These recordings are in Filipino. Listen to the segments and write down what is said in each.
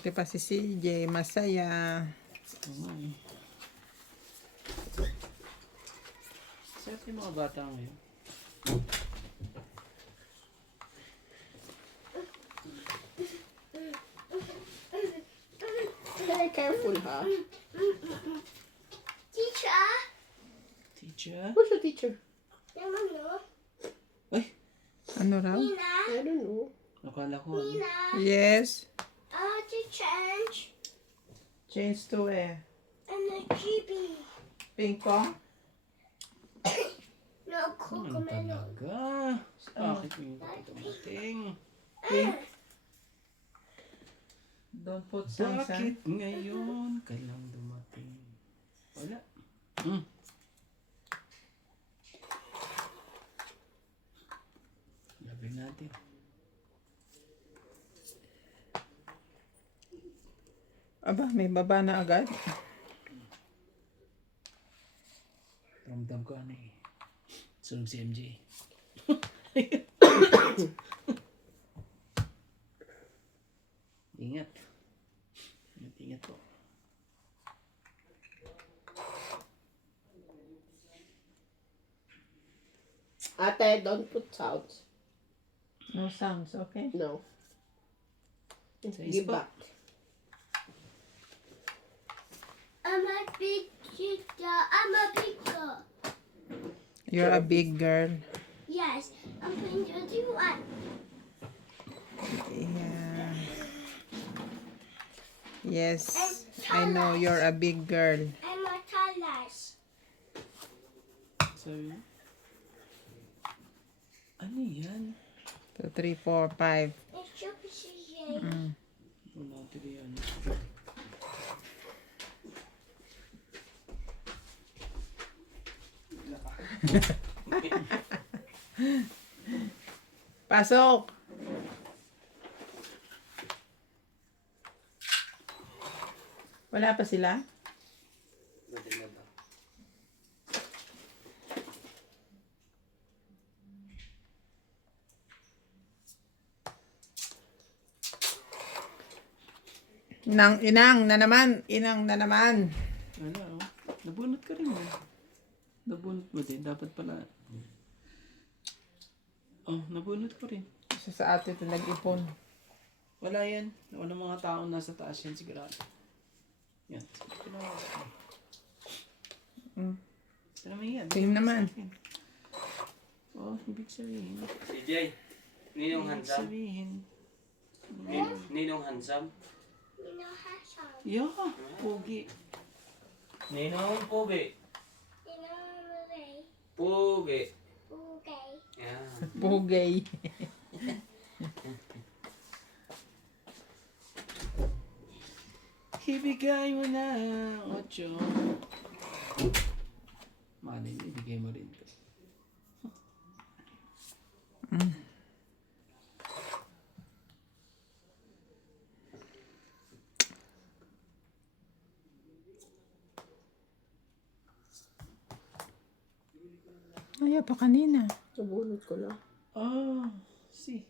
Buti pa si CJ, masaya. Sarap yung mga bata ngayon. Very careful, ha? Teacher? Teacher? Who's your teacher? Ano? Ay! Ano raw? Nina? I don't know. Nakala ko ano. Nina? Yes. To change. Change to And a GB. ping pong. No, Ano cocomelon. talaga? Bakit yung dumating? Pink. Don't put sunshine. Bakit ngayon ka lang dumating? Wala. Hmm. Labi natin. Aba, may baba na agad. Ramdam ko ano eh. Sunog si MJ. Ingat. Ingat po. Ate, don't put sounds. No sounds, okay? No. Say Give stop. back. I'm a big sister. I'm a big girl. You're a big girl. Yes. I'm going to do one. Yeah. Yes, I know you're a big girl. I'm a talas. Sabi mo? Ano yan? 2, 3, 4, 5. It's super CJ. Wala tuloy yan. Pasok! Wala pa sila? Inang na naman. Wala oh. Nabunot ka rin eh. Nabunot mo din. Dapat pala. Oh, nabunot ko rin. Isa sa ate ito nag-ipon. Wala yan. Wala mga taong nasa taas yan sigurado. Yan. Pinawas ko. Tara mo yan. Same naman. Oh, ibig sabihin. CJ, ninong Ibig handsome? sabihin. Ninong handsome? You know how some. Yeah, pogi. Ninong pogi. You know Malay. Pogi. Okay. Yan. Pugay. Ibigay mo na 8. Malay mo, ibigay mo rin to. Ay, pa kanina. Nabunot ko lang. Ah, see.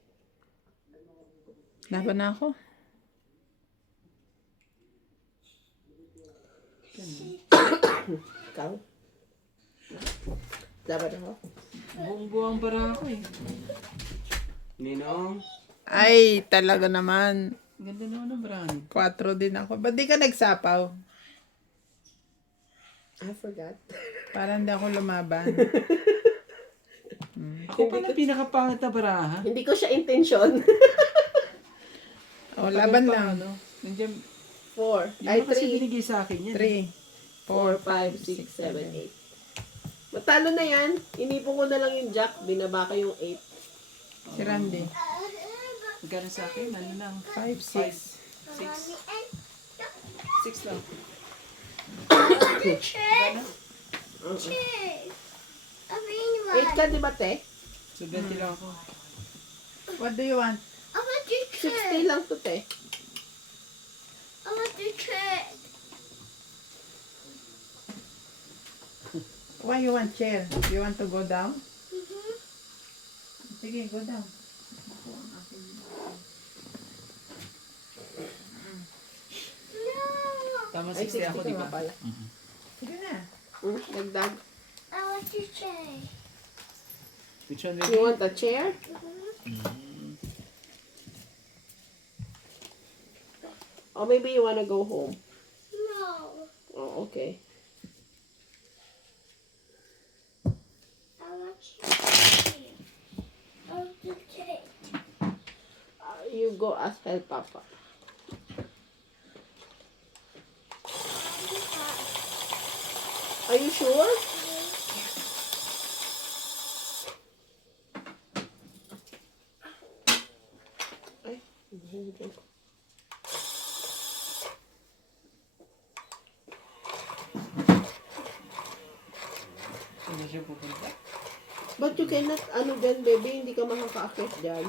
Laban na ako. Ikaw? Laban ako. Buong-buong bara ako eh. Ninong? Ay, talaga naman. Ganda naman ng brand. 4 din ako. Ba't di ka nagsapaw? I forgot. Para hindi ako lumaban. Ako pala pinakapangit na baraha. Hindi ko siya intensyon. O, laban Tagal pa, lang. Ano? Nandiyan, 4. yun Ay, na kasi 3. binigay sa akin yan. 3, 4, 5, 6, 7, 8. Matalo na yan. Inipon ko na lang yung jack. Binaba ko yung 8. Si Randy. Magkano sa akin? Ano lang? 5, 6. 6. 6 lang. Check. Check. I mean 8 ka, di ba, te? So, ganti lang ako. What do you want? I want to 60 check. lang to, te. I want to check. Why you want chair? You want to go down? Mhm. Sige, go down. Tama, Ay, 60 ako, 60 di ka ba? nga pala. Sige na. Dagdag. I want to say. Which one, You baby? want a chair? Or maybe you wanna go home. No. Oh, okay. I want to say. I want to say. You go ask help Papa. Are you sure? Ay, hindi ko. Saan na siya pupunta? But you cannot, ano dyan, baby, hindi ka makaka-akit dyan.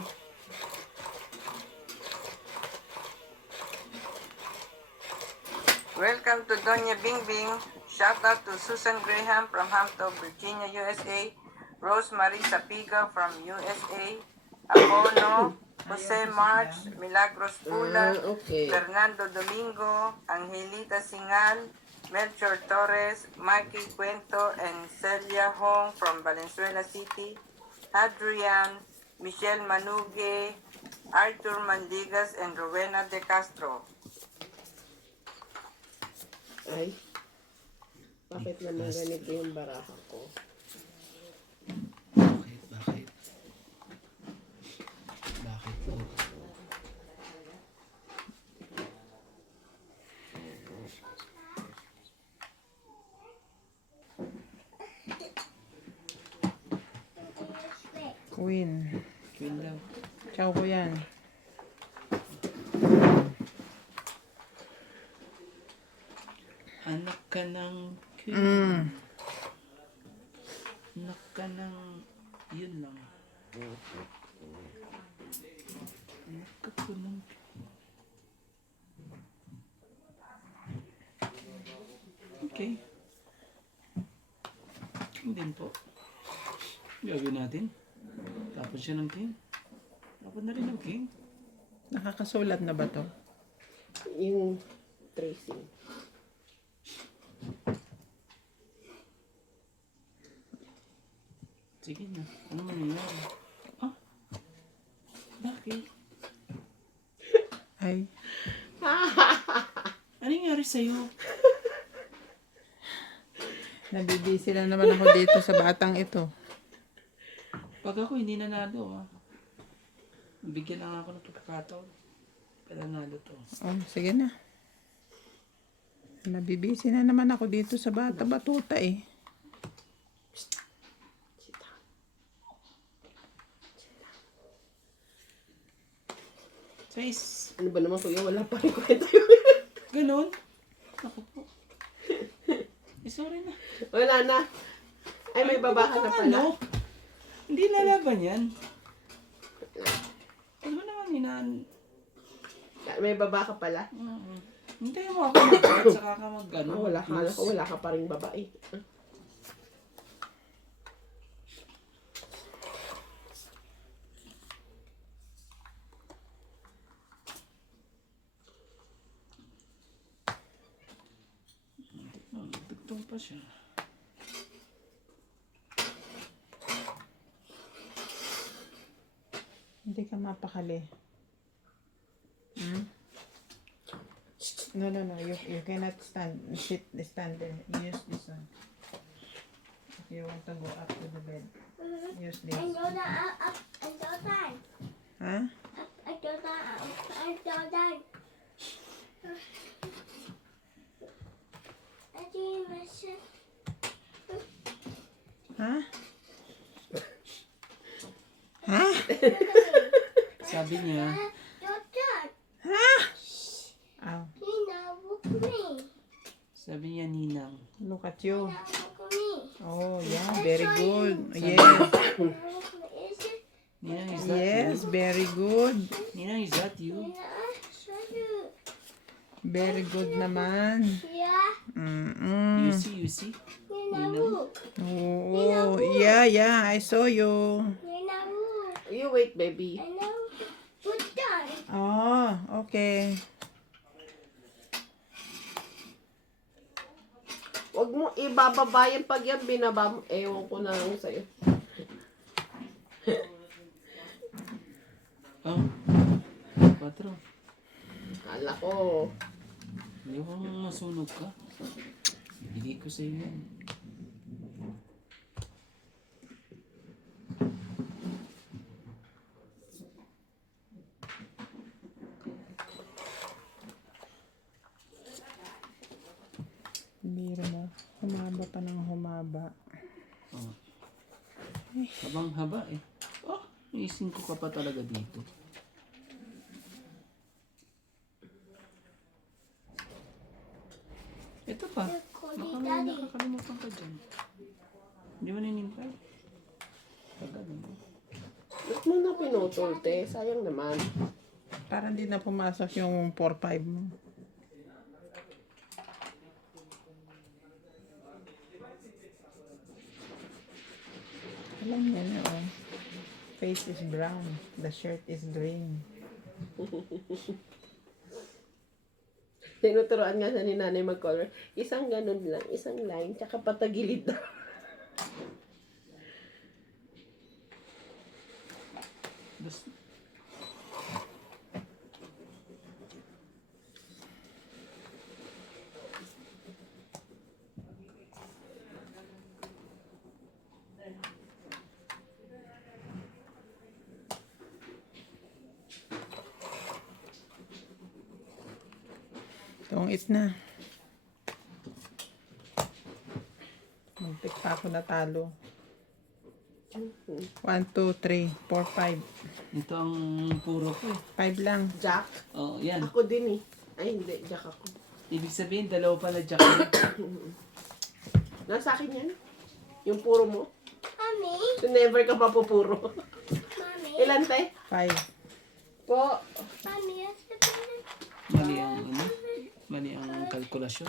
Welcome to Doña Bing Bing. Shout out to Susan Graham from Hampton, Virginia, USA. Rosemary Sapiga from USA. Abono, Jose March, Milagros Pula, Okay. Fernando Domingo, Angelita Singal, Melchor Torres, Mikey Cuento, and Celia Hong from Valenzuela City. Adrian, Michelle Manugue, Arthur Mandigas, and Rowena De Castro. Ay. Bakit naman ganito yung baraha ko? Bakit? Bakit? Bakit po? Queen. Queen daw. Chow ko yan. Anak ka ng queen. Anak ka ng... Yun lang. Anak ka po ng... Okay. Hindi po. Gawin natin. Tapos siya ng king. Tapos na rin ng king. Nakakasulat na ba to? Yung tracing. Sige na. Ano mangyayari? Ah? Bakit? Ay. Ano nangyari sa'yo? Nabibisi na naman ako dito sa batang ito. Pag ako hindi nanalo, bigyan lang ako ng pagkakataon. Kaya nanalo to. Oh, sige na. Nabibisi na naman ako dito sa bata-batuta eh. Face. Ano ba naman kuya? Wala pa rin kwenta yun. Ganon? Ako po. Sorry na. Wala na. Ay, may baba ka na pala. Ano? Hindi lalaban yan. Ano ba naman May baba ka pala. Hintayin mo ako mag-cut saka ka mag-ano. Oh, wala ka pa rin babae. Tugtong pa siya. Hindi ka mapakali. Hmm? No. You cannot stand there. Use this one. If you want to go up to the bed, use this. And go down, up, and go down. Huh? Up, and go down, and go down. I didn't listen. Huh? Huh? Sabi niya, Doctor, Ow. Nina, look at me. sabi niya Ninang. Look at you. Now look at me. Oh, yeah. Very good. Yes. Now look at me. Is it? Ninang, is that Yes. Very good. you? Ninang, is that you? Nina, show you. Very good naman. Yeah. You Mm-mm. see? Nina, Nina. look. Oh, yeah. I saw you. Nina, look. You wait, baby. And now put down. Oh, okay. Huwag mo ibababa yan pag yan binaba mo. Ewan ko na lang sa'yo. Oh. 4. Kala ko. Hindi ko masunog ka. Hindi ko sa'yo yan. Biro mo. Humaba pa ng humaba. Oh. Habang haba eh. Oh, may 5 ka pa talaga dito. Ito pa. Baka may nakakalimutan ka dyan. Hindi mo ninintay. Tagal mo. Ba't mo na pinutol, te? Sayang naman. Parang di na pumasok yung 4-5 mo. Alam niya na, oh. Face is brown. The shirt is green. Tinuturoan nga sa ni nanay mag-color. Isang ganun lang, isang line, tsaka patagilid na. Basta. Tungit na. Muntik pa ako natalo. 1, 2, 3, 4, 5. Ito ang puro ko eh. 5 lang. Jack? Oh, yan. Ako din eh. Ay, hindi. Jack ako. Ibig sabihin, dalawa pala jack mo. Nasa akin yan? Yung puro mo? Mommy, So never ka mapupuro. mommy, Ilan, te? 5. Po. mommy, what's the picture? Mali ang ano? Mali ang kalkulasyon.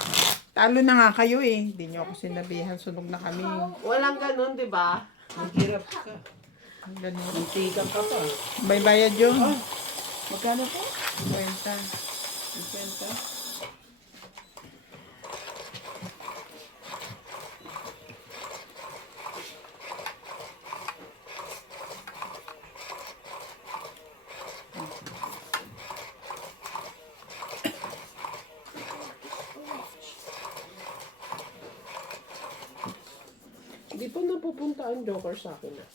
Talo na nga kayo eh. Hindi niyo ako sinabihan. Sunog na kami. Walang ganun, di ba? Maghirap ka. Ganun. Mantika ka pa. Bayad yun. Magkano po? 50. 50? Di pa napupunta ang Joker sa akin ah.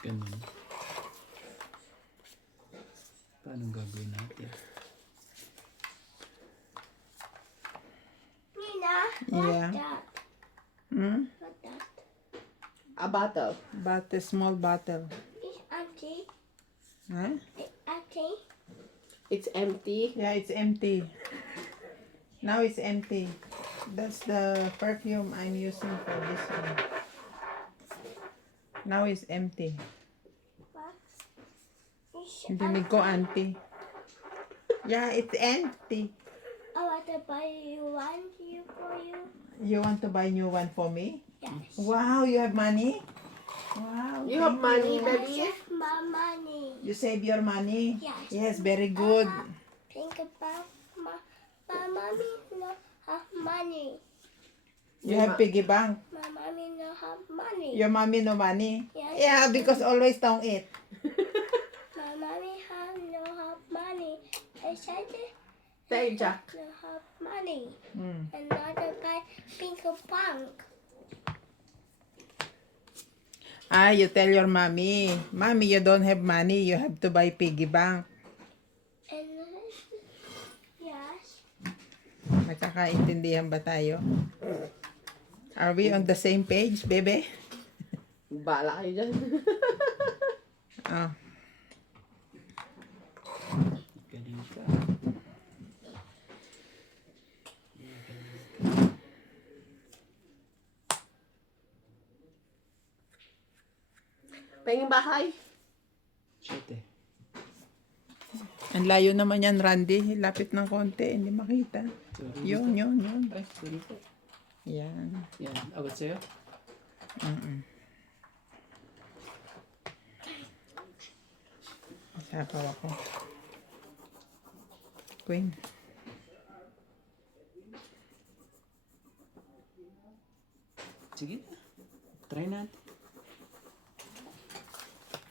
Ganun. Paano gagawin natin? Nina, Yeah. that? Hmm? What that? A bottle. But a small bottle. Is auntie? Huh? Auntie? It's empty. Yeah, it's empty. Now it's empty. That's the perfume I'm using for this one. Now it's empty. What? Is Dinig ko, auntie. Yeah, it's empty. I want to buy you one here for you. You want to buy new one for me? Yes. Wow, you have money? Wow. You have thank money, you. I baby? have my money. You save your money? Yes. Yes, very good. Think about my mommy no have money. You have piggy bank. My mommy no have money. Your mommy no money? Yes. Yeah, because always don't eat. My mommy have money. I said it. Tay, Jack. No have money. Hmm. Another guy pink bank. Ah, you tell your mommy, Mommy, you don't have money. You have to buy piggy bank. And yes. Nagkakaintindihan ba tayo? Are we on the same page, bebe? Bala kayo dyan. Oh. Galing ka. Pahinging bahay. 7. Ang layo naman yan, Randy. Lapit ng konti, hindi makita. Sorry. Yun. Ay, sorry po. Yan. Yan, awat sa'yo? Sapaw ako. queen. Sige na. Try natin.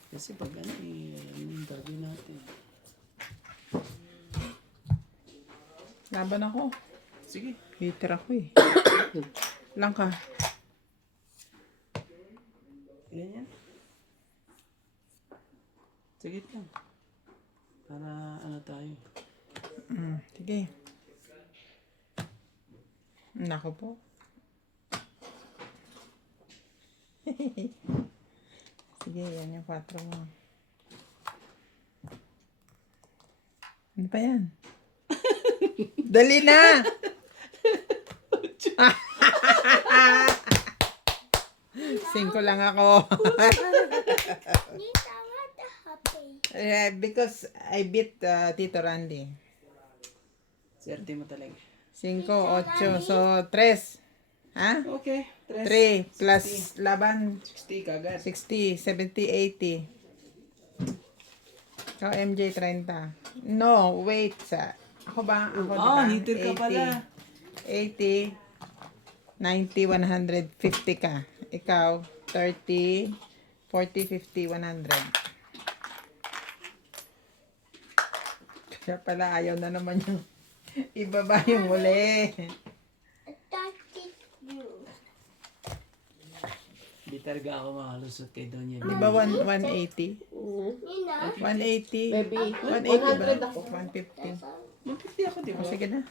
Kasi pag ano yung gagawin natin. Laban ako. Sige. Bitter ako eh. Lang ka. Ganyan. Sige lang. Para ano tayo. Sige. Nako po. Sige, yan yung 4 mo. Ano pa yan? Dali na! 5 lang ako. Nita, what the happy? Because I beat Tito Randy. Swerte mo talaga. 5, 8, so 3. Ha? Okay. 3 plus laban 60 kagad. 60, 70, 80. Ikaw MJ 30. No, wait sa. Ako ba? Ako Hitter ka pala. 80, 90, 150 ka. Ikaw 30, 40, 50, 100. Kaya pala ayaw na naman yung ibaba yung uli. That is you. Di talaga ako makalusot kay Donya. Di ba 180? Nina, 180? Baby, 180 ba? 100 ako. 150. Magpipili ako, di O, ba? sige na.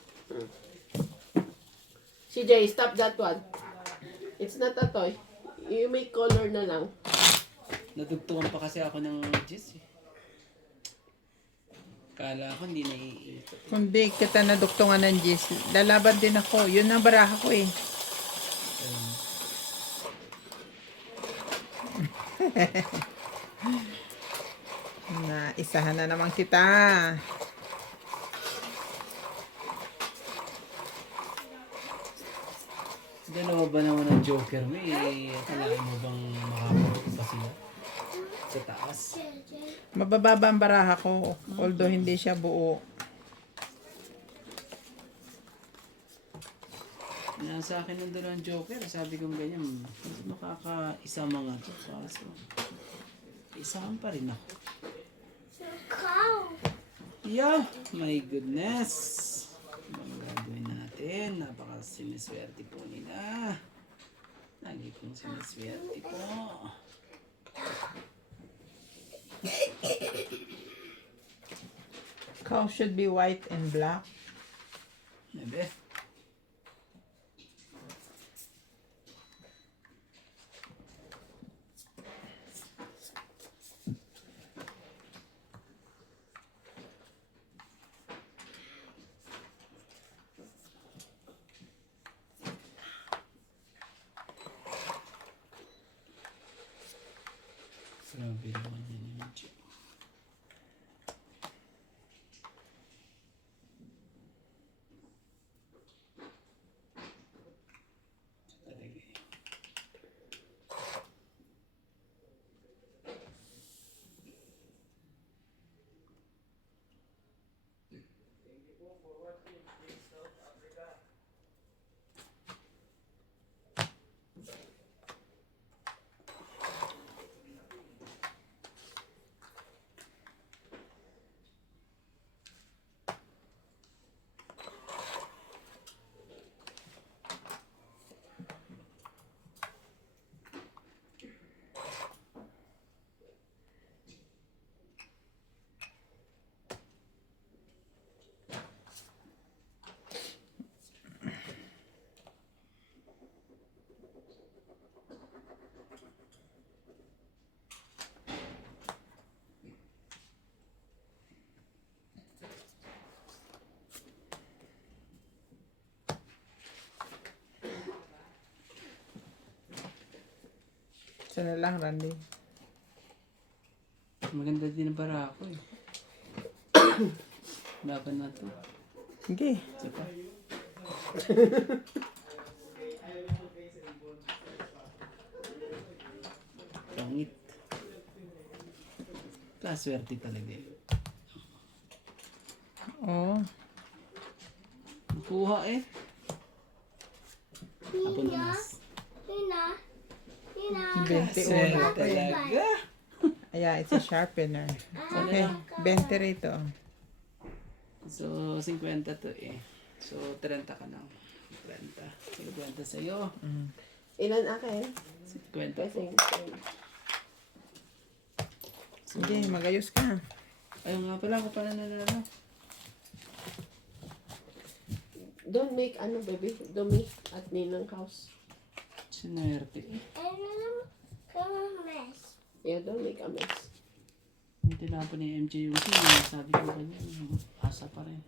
CJ, stop that one. It's not a toy. You make color na lang. Nadugtungan pa kasi ako ng Jess eh. Kala ko hindi naiikot. Kung di kita naduktungan ng Gis, lalaban din ako. Yun ang baraha ko eh. Na isahan na naman kita. Dalawa ba naman ang Joker mo eh? Akalain mo bang makakapunta pa sila? Sa taas. Mabababa ang baraha ko. Although hindi siya buo. Sa akin nung dalawang Joker, sabi ko ganyan, makakaisa mga to. Kaso, isahan pa rin ako. cow. Yeah, my goodness. Ang gagawin natin, napaka-siniswerte po nila. Lagi pong siniswerte po. Cow should be white and black. Ebe. Grabe naman yan yung Joker. Talaga eh. Isa na lang, Randy. Maganda din ang para ako eh. Laban na to. Sige. Isa pa. Pangit. Kaswerte talaga eh. Oh. Kuha eh. Apo Nina, na. Nina, Nina. 21 pa yan. Talaga. Yeah, it's a sharpener. Okay, 20 rito. So, 50 to eh. So, 30 ka lang. 30. 50 sa'yo. Ilan akin? 50 Kasi, po. So, Hindi, magayos ka. ayun nga pala, ako pala nanalo. don't make ano, baby. Don't make at Ninang house. Sinerte eh. And come on, mess. Yeah, don't make a mess. Hindi na po ni MJ yung sino. Sabi ko ganyan. Asa pa rin.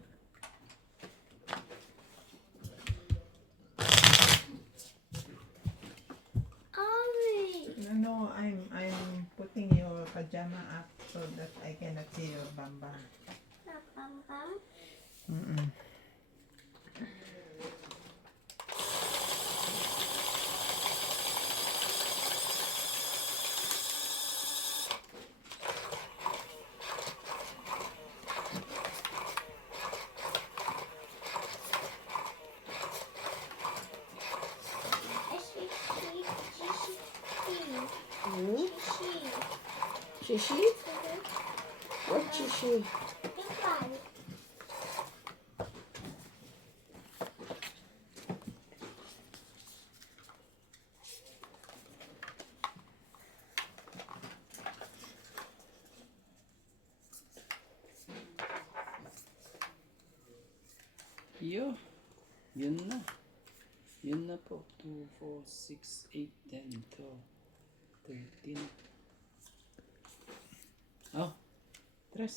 Ollie. No, I'm putting your pajama up so that I cannot see your bamba. Bum, bum. Mm-mm. Hmm? Shishi? What shishi? Yo. Yun na. Yun na po. 2, 4, 6, 8, 10, 12, 13. Oh. 3.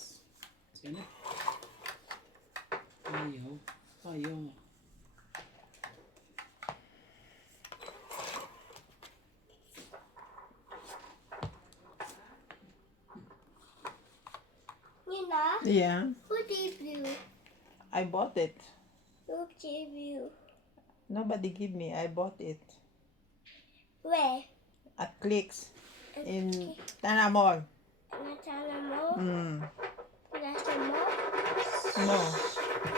Sige na. Ayaw. Ayaw. Nina, Yeah, who gave you? I bought it. Who gave you? Nobody give me. I bought it Where? at Clicks in Tana Mall. Natana Mall? Mm. National Mall? No,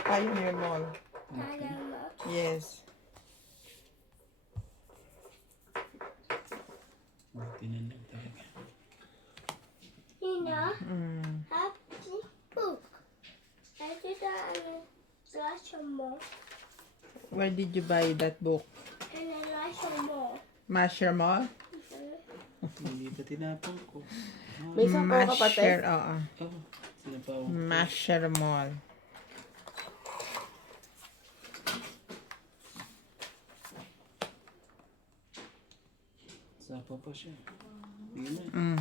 Pioneer Mall. Tana Mall. Yes. Buti na lang talaga. Nina, Mm. happy book. I did that in National Mall. Where did you buy that book? And then National Mall. Masher Mall? Hindi pa tinapon ko. May sapaw ka pa, Masher, te? oo. Oh. Sila pa ako. Masher Mall. Sapa pa siya. Yun na. Mm.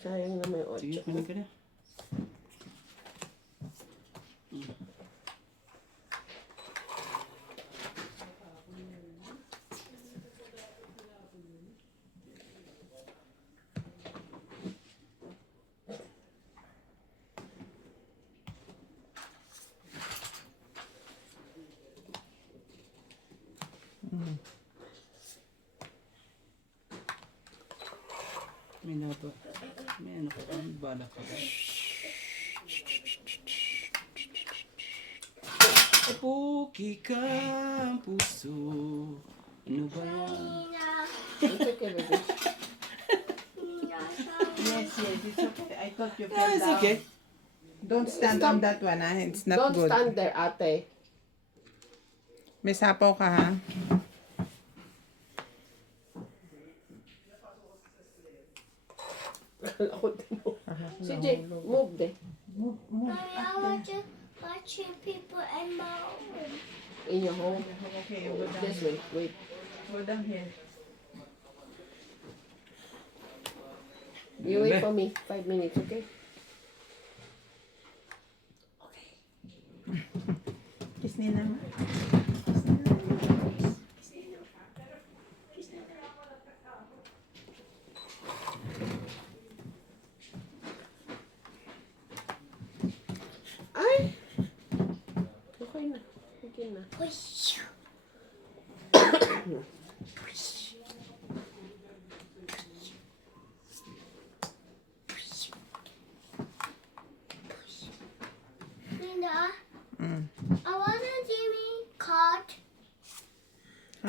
Sayang na may Sige, 8. kunin ka na. May napa. May ano ka. May balak ka ba? Puki ka ang puso. Ano ba yan? Nina, It's okay, baby. Nina, sorry. Yes, yes, it's okay. I thought you Yeah, it's okay. Don't stand on that one, ah. It's not Don't good. stand there, ate. May sapaw ka, ha? Akala ko din mo. Si Jake, move de. I want to watch people in my room. In your home. Okay, you go down Just here. wait. Go down here. You wait for me. 5 minutes, okay? Kiss Nina. Ay! Okay na. Okay na. Push.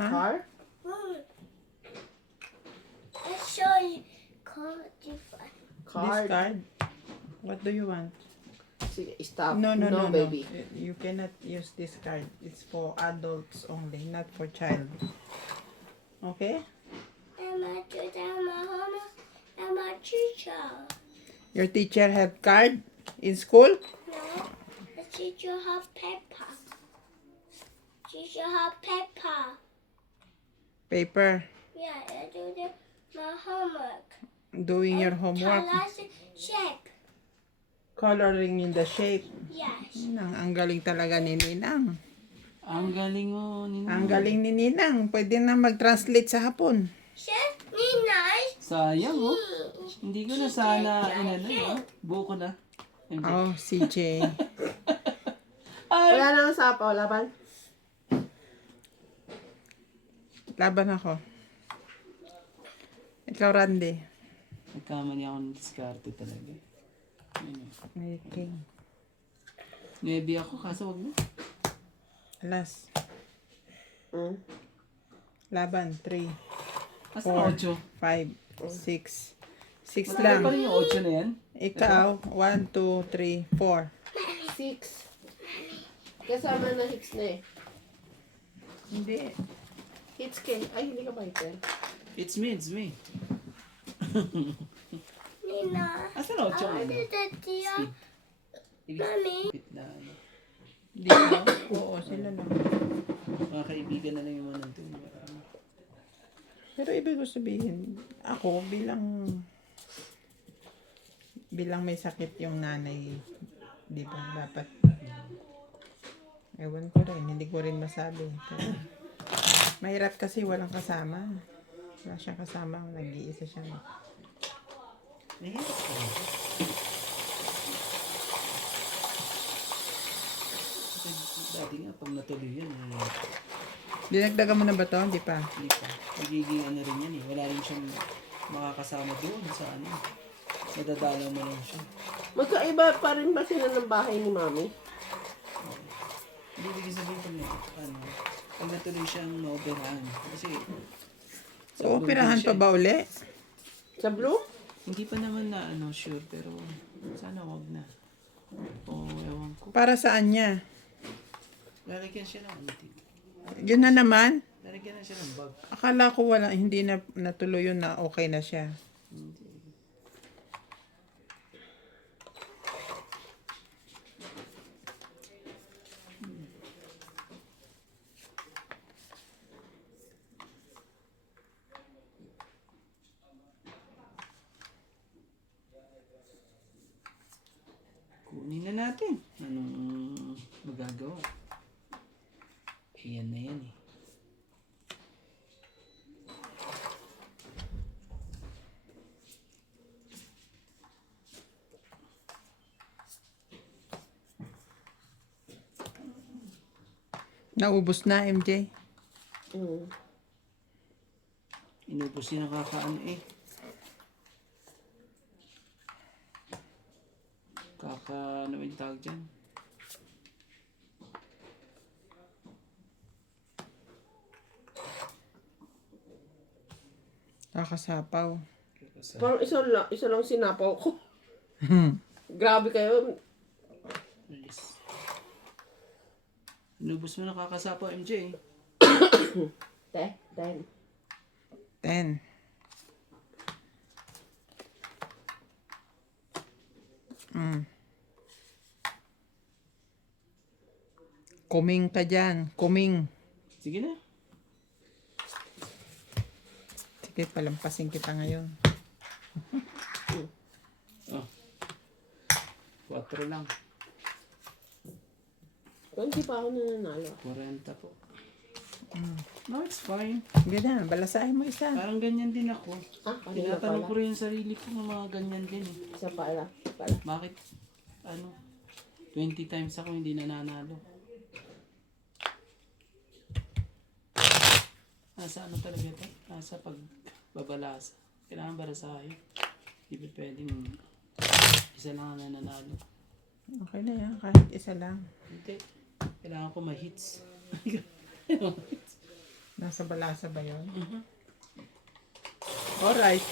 Car? I show you. Card. This Card. card? What do you want? Sige, stop. No, baby. You cannot use this card. It's for adults only, not for child. Okay? I'm a teacher. I'm a teacher. Your teacher have card in school? No, the teacher have paper. Teacher have paper. Paper. Yeah, I do my homework. Doing your homework. Colors shape. Coloring in the shape. Yes. Ang galing talaga ni Ninang. Ang galing mo, Ninang. Ang galing ni Ninang. Pwede na mag-translate sa hapon. Shape nice. Sayang, oh. Hindi ko na sana, oh. Buo ko na. MJ. Oh, CJ. Wala nang sapaw, laban. Laban ako. Ikaw, Randy. Nagkamali ako ng diskarte talaga. Ayun, oh. Okay. 9 ako, kaso wag na. Alas. Mm. Laban. 3, Asa 8? 5, 6. 6 Wala lang. pa rin yung 8 na yan. Ikaw, 1, 2, 3, 4. 6. Kasama na hits na eh. Hindi. Hits ka. Ay, hindi ka ba hits eh? It's me. Nina. Asa na 8 I ang ano? wanted the deer. Ibig Mommy. sabihin na ano. Dito? Oo, sila lang. Mga kaibigan na lang yung mga nandun. Pero ibig ko sabihin, ako bilang may sakit yung nanay, di ba, dapat, ewan ko rin, hindi ko rin masabi. Pero, mahirap kasi walang kasama. Wala siyang kasama, nag-iisa siya. Mahirap ka. Dati nga, pag natuloy yan, Dinagdagan mo na ba to? Hindi pa. hindi pa. Magiging ano rin yan eh. Wala rin siyang makakasama doon sa ano. Nadadalaw mo lang siya. Magkaiba pa rin ba sila ng bahay ni Mami? Hindi ibig sabihin pag natuloy siyang maoperahan. Kasi sa Ooperahan bundok pa siya ba uli? Sa blue? Hindi pa naman na sure, pero sana wag na. O ewan ko. Para saan niya? Lalagyan siya ng ano dito. Yun na naman? Lalagyan na siya ng bag. Akala ko hindi na natuloy yun na okay na siya. Hindi. Kunin na natin. Anong magagawa? Ayan na yan eh. Naubos na, MJ. Mm. Inubos niya nakakaano eh. Ano yung tawag dyan? Kakasapaw. Parang isa lang sinapaw ko. Grabe kayo. Alis. Inubos mo nakakasapaw, MJ. 10. 10. Kuming ka dyan. Kuming. Sige na. Sige, palampasin kita ngayon. Oh. 4 lang. Hindi pa ako nananalo. 40 po. No, it's fine. Ganyan, balasahin mo isa. Parang ganyan din ako. Kanina Tinatanong pala. ko rin yung sarili ko ng mga ganyan din eh. Isa pala. Bakit, 20 times ako hindi nananalo. Nasa ano talaga ito? Nasa pagbabalasa. Kailangan balasahin. Hindi pwedeng isa lang ang nananalo. Okay na yan, kahit isa lang. Hindi. Kailangan ko ma-hits. Nasa balasa ba yun? Mhm. Alright.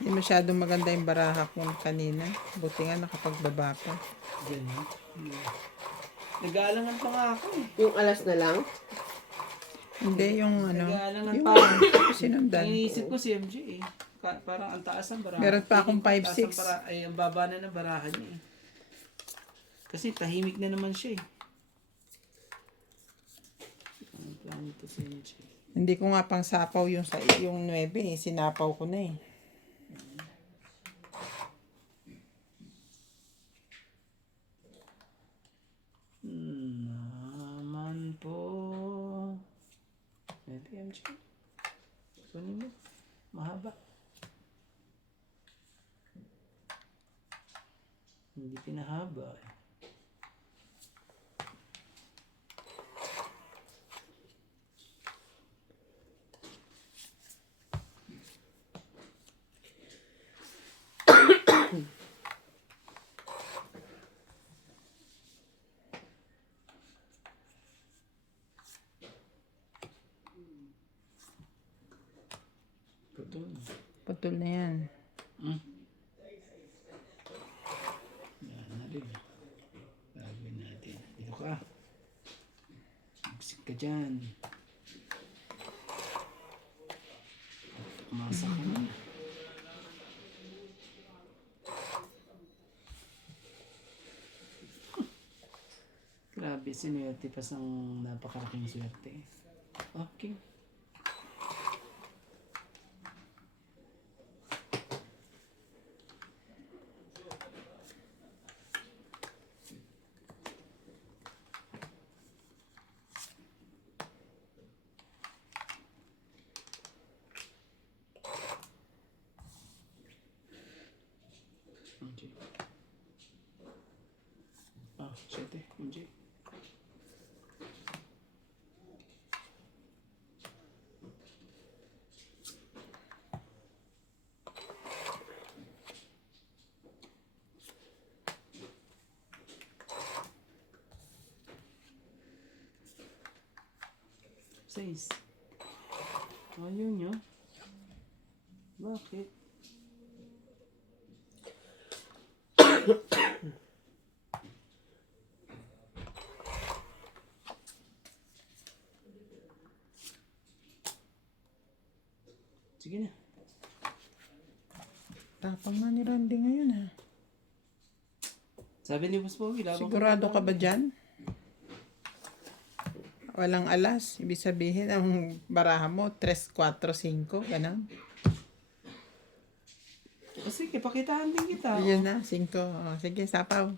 Hindi masyadong maganda yung baraha ko kanina. Buti nga nakapagbaba pa. Ganyan. Nag-aalangan pa nga ako eh. Yung alas na lang. Hindi yung ano. Nag-aalangan Yung pa ako. sinundan ko. Iniisip ko si MJ eh. Parang ang taas ang baraha. Meron pa akong Ang taas ang 5'6". ay, ang baba na ng baraha niya eh. Kasi tahimik na naman siya eh. Ang plano to si MJ. Hindi ko nga pang sapaw yung, yung 9 eh. Sinapaw ko na eh. Naman po. Maybe MJ. Kunin mo. Mahaba. Hindi pinahaba eh. Putol. Putol na yan. Yan na rin. Gagawin natin. Dito ka. Magsik ka dyan. Umasa ka na. Grabe, sinuwerte pa sang napakaraking swerte. Okay. MJ. Ah, 7, MJ. Says. Ayaw nyo? Bakit? Sige na. Tapang na ni Randy ngayon ha. Sabi ni Boss Pogi, labang Sigurado ka ba dyan? Walang alas. Ibig sabihin, ang baraha mo, 3, 4, 5. Ganun. O sige, pakitaan din kita. Yun na, 5. Oh, sige, sapaw.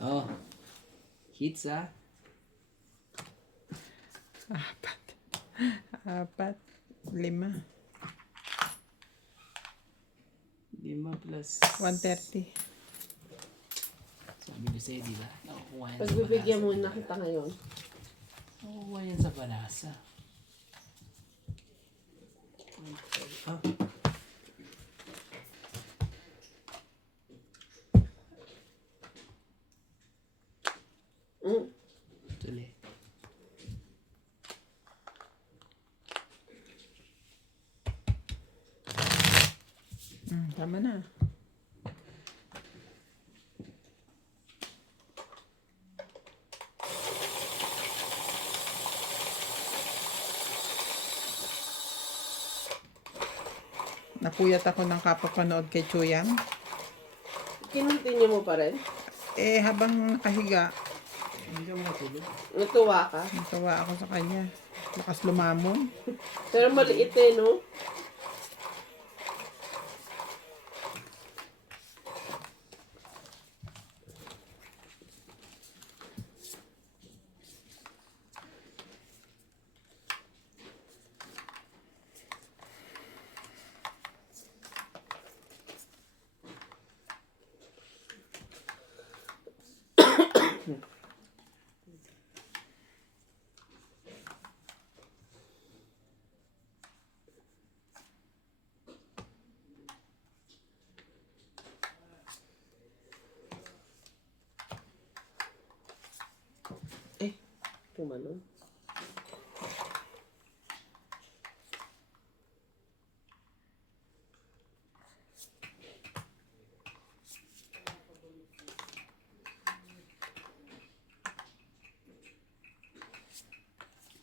Oh. Hits ah. 4, 5. 5 plus 130. Sabi ko sa'yo, di ba? Nakukuha yan sa Pagbibigyan balasa. muna kita ngayon. Nakukuha yan sa balasa. Ah. Mm. Tuloy. Tama na. Napuyat ako ng kapapanood kay Chuyang. Kinuntinyo mo pa rin? Eh, habang nakahiga, Hindi ka matulog. Natuwa ka? natawa ako sa kanya. Lakas lumamon. Pero maliit eh, no? tumalon.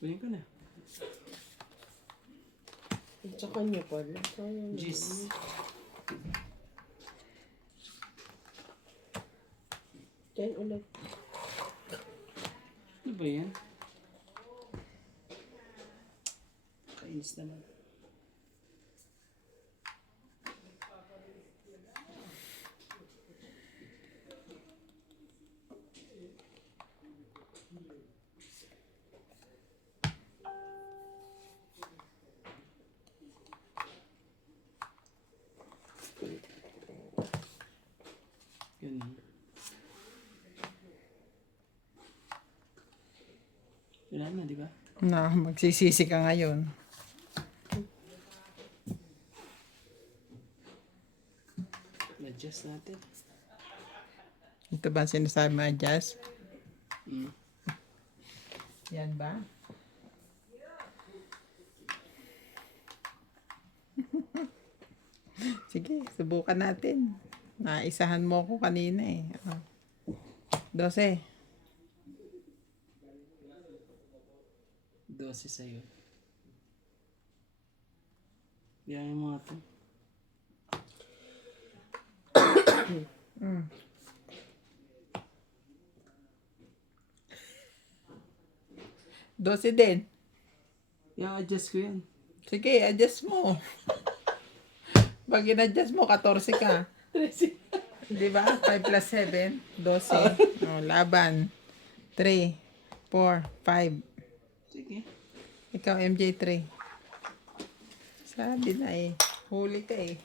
Kunin ko na. Sa kanya pala. Sayang Jeez. naman. Then ulit. Ano ba yan? Kainis naman. Ganun. Wala na, di ba? Na, magsisisi ka ngayon. I-adjust natin. Ito ba ang sinasabi mo, adjust? Mm. Yan ba? Sige, subukan natin. Naisahan mo ko kanina eh. 12. 12 sa'yo. Yan yung mga to. Mm. Dose din. I-adjust ko yan. Sige, adjust mo. Pag in-adjust mo, 14 ka. Di ba? 5 plus 7, 12. Oh, laban. 3, 4, 5. Sige. Ikaw, MJ3. Sabi na eh. Huli ka eh.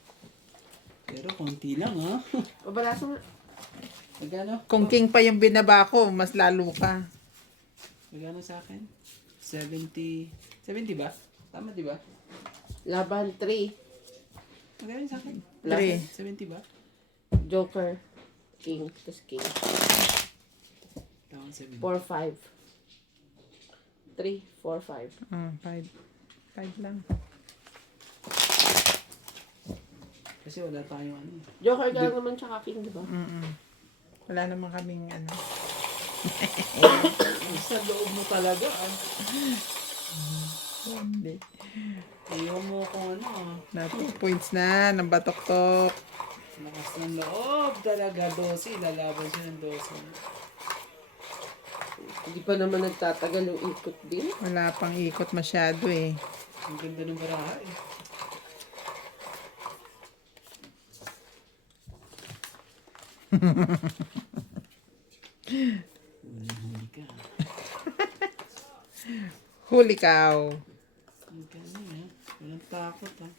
Pero konti lang, ha? Pabalaso nga. Magkano? Kung king pa yung binaba ko, mas lalo ka. Magkano sa akin? 70. 70 ba? Tama, di ba? Laban 3. Magkano yung sa akin? 3. 70 ba? Joker. King. Tapos king. Tama, 70. 4, 5. 3, 4, 5. 5. 5 lang. Kasi wala tayong ano. Joker ka lang naman tsaka king, di ba? Wala naman kaming ano. Sa loob mo talaga, ah. Hindi. Ayaw mo kung ano, ah. Natin points na ng batok-tok. Lakas ng loob talaga, 12. Lalaban siya ng 12. Hindi pa naman nagtatagal yung ikot din. Wala pang ikot masyado eh. Ang ganda ng baraha, eh. Huli ka. Huli kaw. Ang ganda, eh. Walang takot, ah.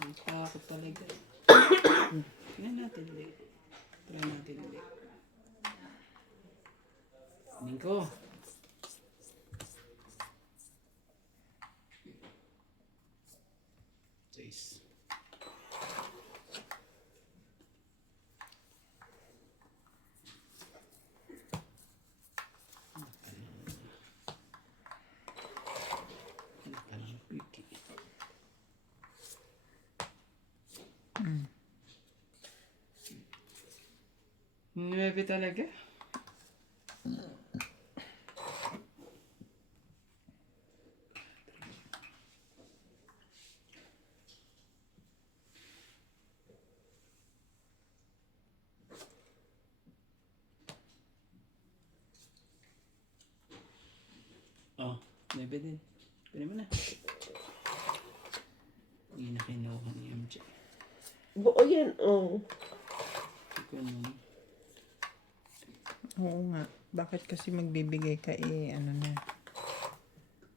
Walang takot talaga. Tingnan natin ulit. Try natin ulit. Tingin ko. Jeez. Nuebe talaga. Oh, nuebe din. Pwede mo na. Hindi na kinuha ni MJ. Buo yan, oh. Ganun. Oo nga. Bakit kasi magbibigay ka eh, ano na.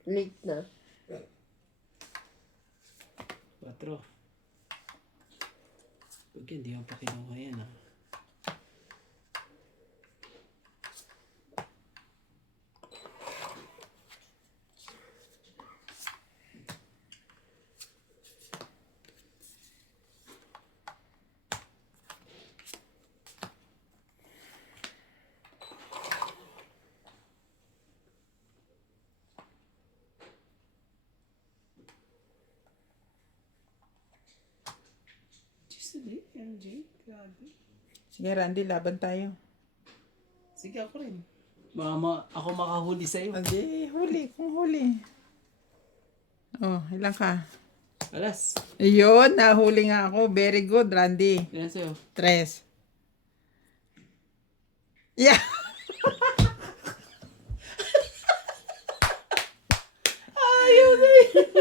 Late na. 4. Pag hindi mo pa kinuha yan, ah. MJ, grabe. Sige, Randy, laban tayo. Sige, ako rin. Baka ako makahuli sa'yo. Hindi, huli. Kung huli. Oh, ilang ka? Alas. Ayun, nahuli nga ako. Very good, Randy. Yan sa'yo. 3. Yeah.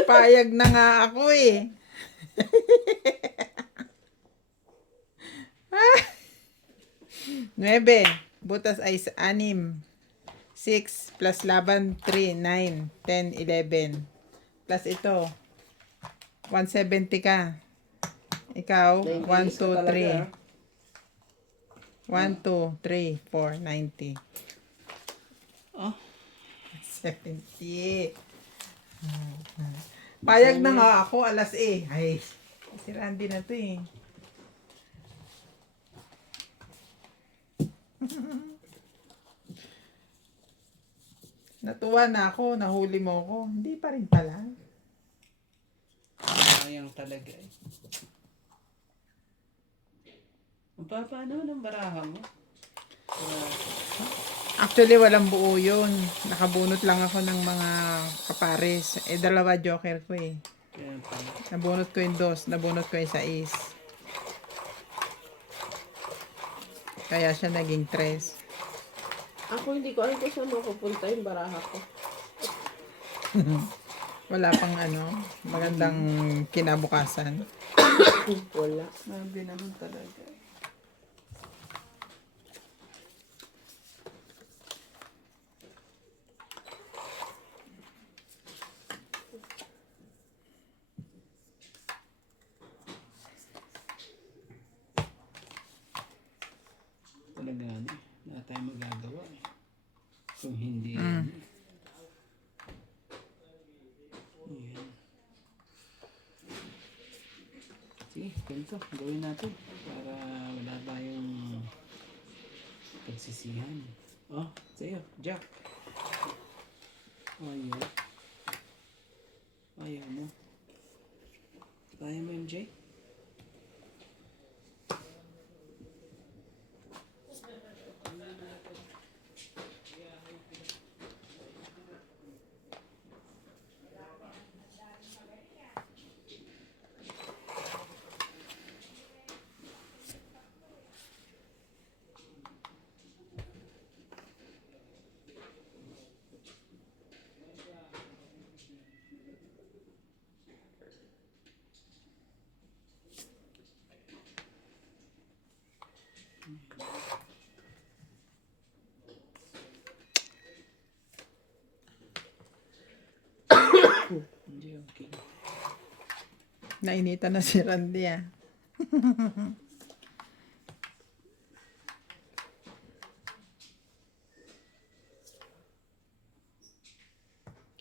Payag na nga ako eh. Nuebe. Butas ay 6. 6 plus laban 3, 9, 10, 11. Plus ito. 170 ka. Ikaw, 1, 2, 3. 1, 2, 3, 4, 90. Oh. 70. Payag na nga ako, alas eh. Ay, si Randy na to eh. Natuwa na ako, nahuli mo ako. Hindi pa rin pala. Sayang talaga eh. Paano ng baraha mo? Actually, walang buo yun. Nakabunot lang ako ng mga kapares. Eh, 2 joker ko eh. Kaya pala. Nabunot ko yung 2, nabunot ko yung 6. Kaya siya naging 3. Ako hindi ko alam kung saan mapupunta yung baraha ko. Wala pang magandang kinabukasan. Wala. Sabi naman talaga. Talaga wala tayong magagawa eh. Kung hindi Ayan. Sige, ganito. Gawin natin. Para wala tayong pagsisihan. Oh, sa'yo. Jack. Ayaw. Ayaw mo. Kaya mo, MJ? Hindi, okay. Nainitan na si Randy ah.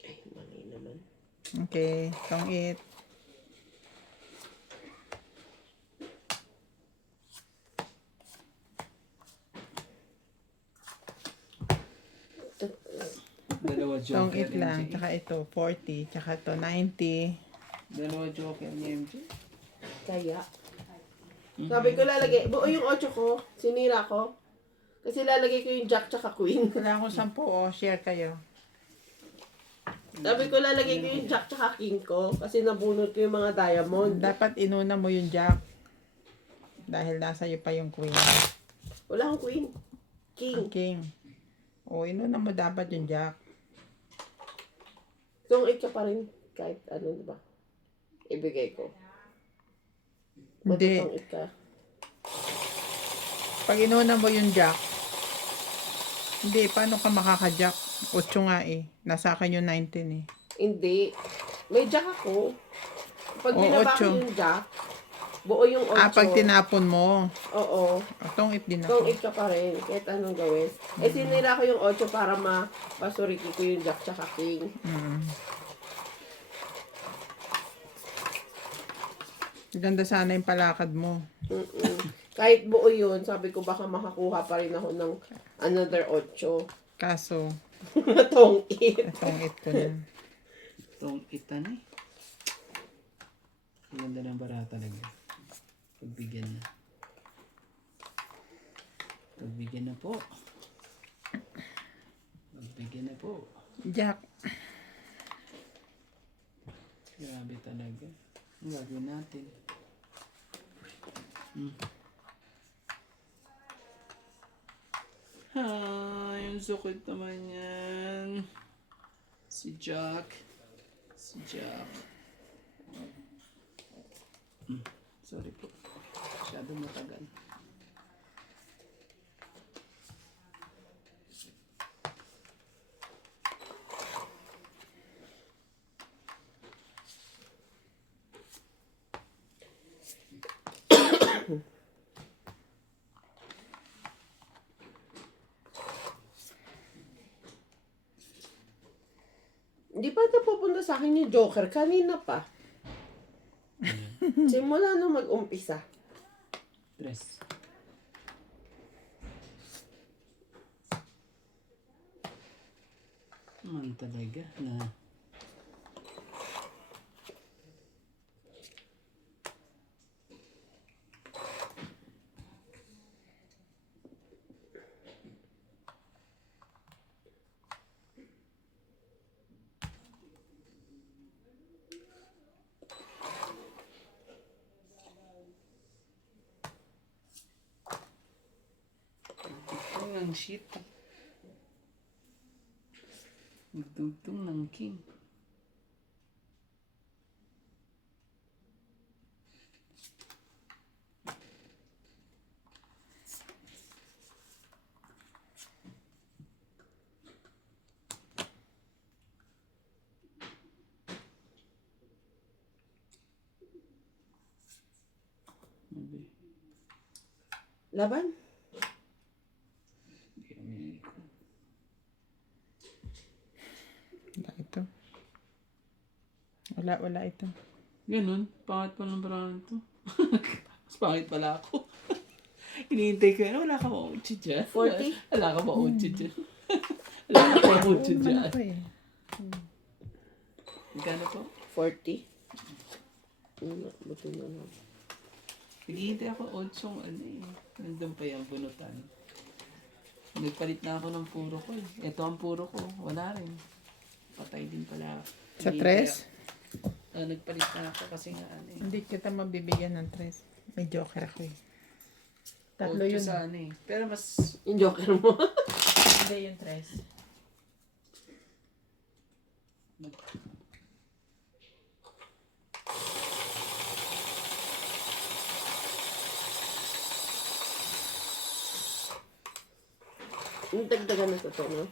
Ay, mali naman. Okay, tong it. Dalawa Tong joker it lang. MJ. Tsaka ito, 40. Tsaka ito, 90. Dalawa joker ni MJ. Kaya. Sabi ko lalagay, buo yung 8 ko, sinira ko. Kasi lalagay ko yung jack tsaka queen. Kailangan ko 10 o share kayo. Sabi ko lalagay ko yung jack tsaka king ko. Kasi nabunot ko yung mga diamond. Dapat inuna mo yung jack. Dahil nasa iyo pa yung queen. Wala akong queen. King. King. O, inuna mo dapat yung jack. Itong 8 ka pa rin. Kahit ano, diba? Ibigay ko. Hindi. Itong 8 ka. Pag inuna mo yung jack, hindi, paano ka makaka-jack? 8 nga eh. Nasa akin yung 19 eh. Hindi. May jack ako. Pag Oo, binaba ko 8. yung jack, buo yung 8. Pag tinapon mo. Oo. Itong it din Itong ako. 8 ka pa rin. Kahit anong gawin. Eh, sinira ko yung 8 para mapasuriki ko yung jack tsaka king. Ganda sana yung palakad mo. Mm-mm. Kahit buo yun, sabi ko baka makakuha pa rin ako ng another 8. Kaso, Itong 8. itong it ko na. Itong itan eh. Ang ganda ng bara talaga. Pagbigyan na. Pagbigyan na po. Pagbigyan na po. Jack. Grabe talaga. Ang gagawin natin. Ay, ang sakit naman yan. Si Jack. Si Jack. Sorry po. Masyado matagal. Hindi pa ito pupunta sa akin yung Joker. Kanina pa. Simula nung mag-umpisa. Tres. Man talaga na ang shit. Nagdugtong ng king. Laban? Wala ito. Wala ito. Ganun, pangit pa ng parang ito. Mas pangit pala ako. Hinihintay ko, wala ka ma-utsi dyan. 40? Wala ka ma-utsi dyan. Wala ka ma-utsi Naman dyan. ako eh. Magkano po? 40? Buti na lang. Naghihintay ako otsong ano eh. Nandun pa yung bunutan. Nagpalit na ako ng puro ko eh. Ito ang puro ko. Wala rin. Patay din pala. Sa Naghihintay tres? ako. Nagpalit na ako kasi nga ano eh. Hindi kita mabibigyan ng tres. May joker ako eh. Tatlo Otso yun. sa ano eh. Pero mas Yung Joker mo. Hindi yung tres. Yung dagdagan na ito, no?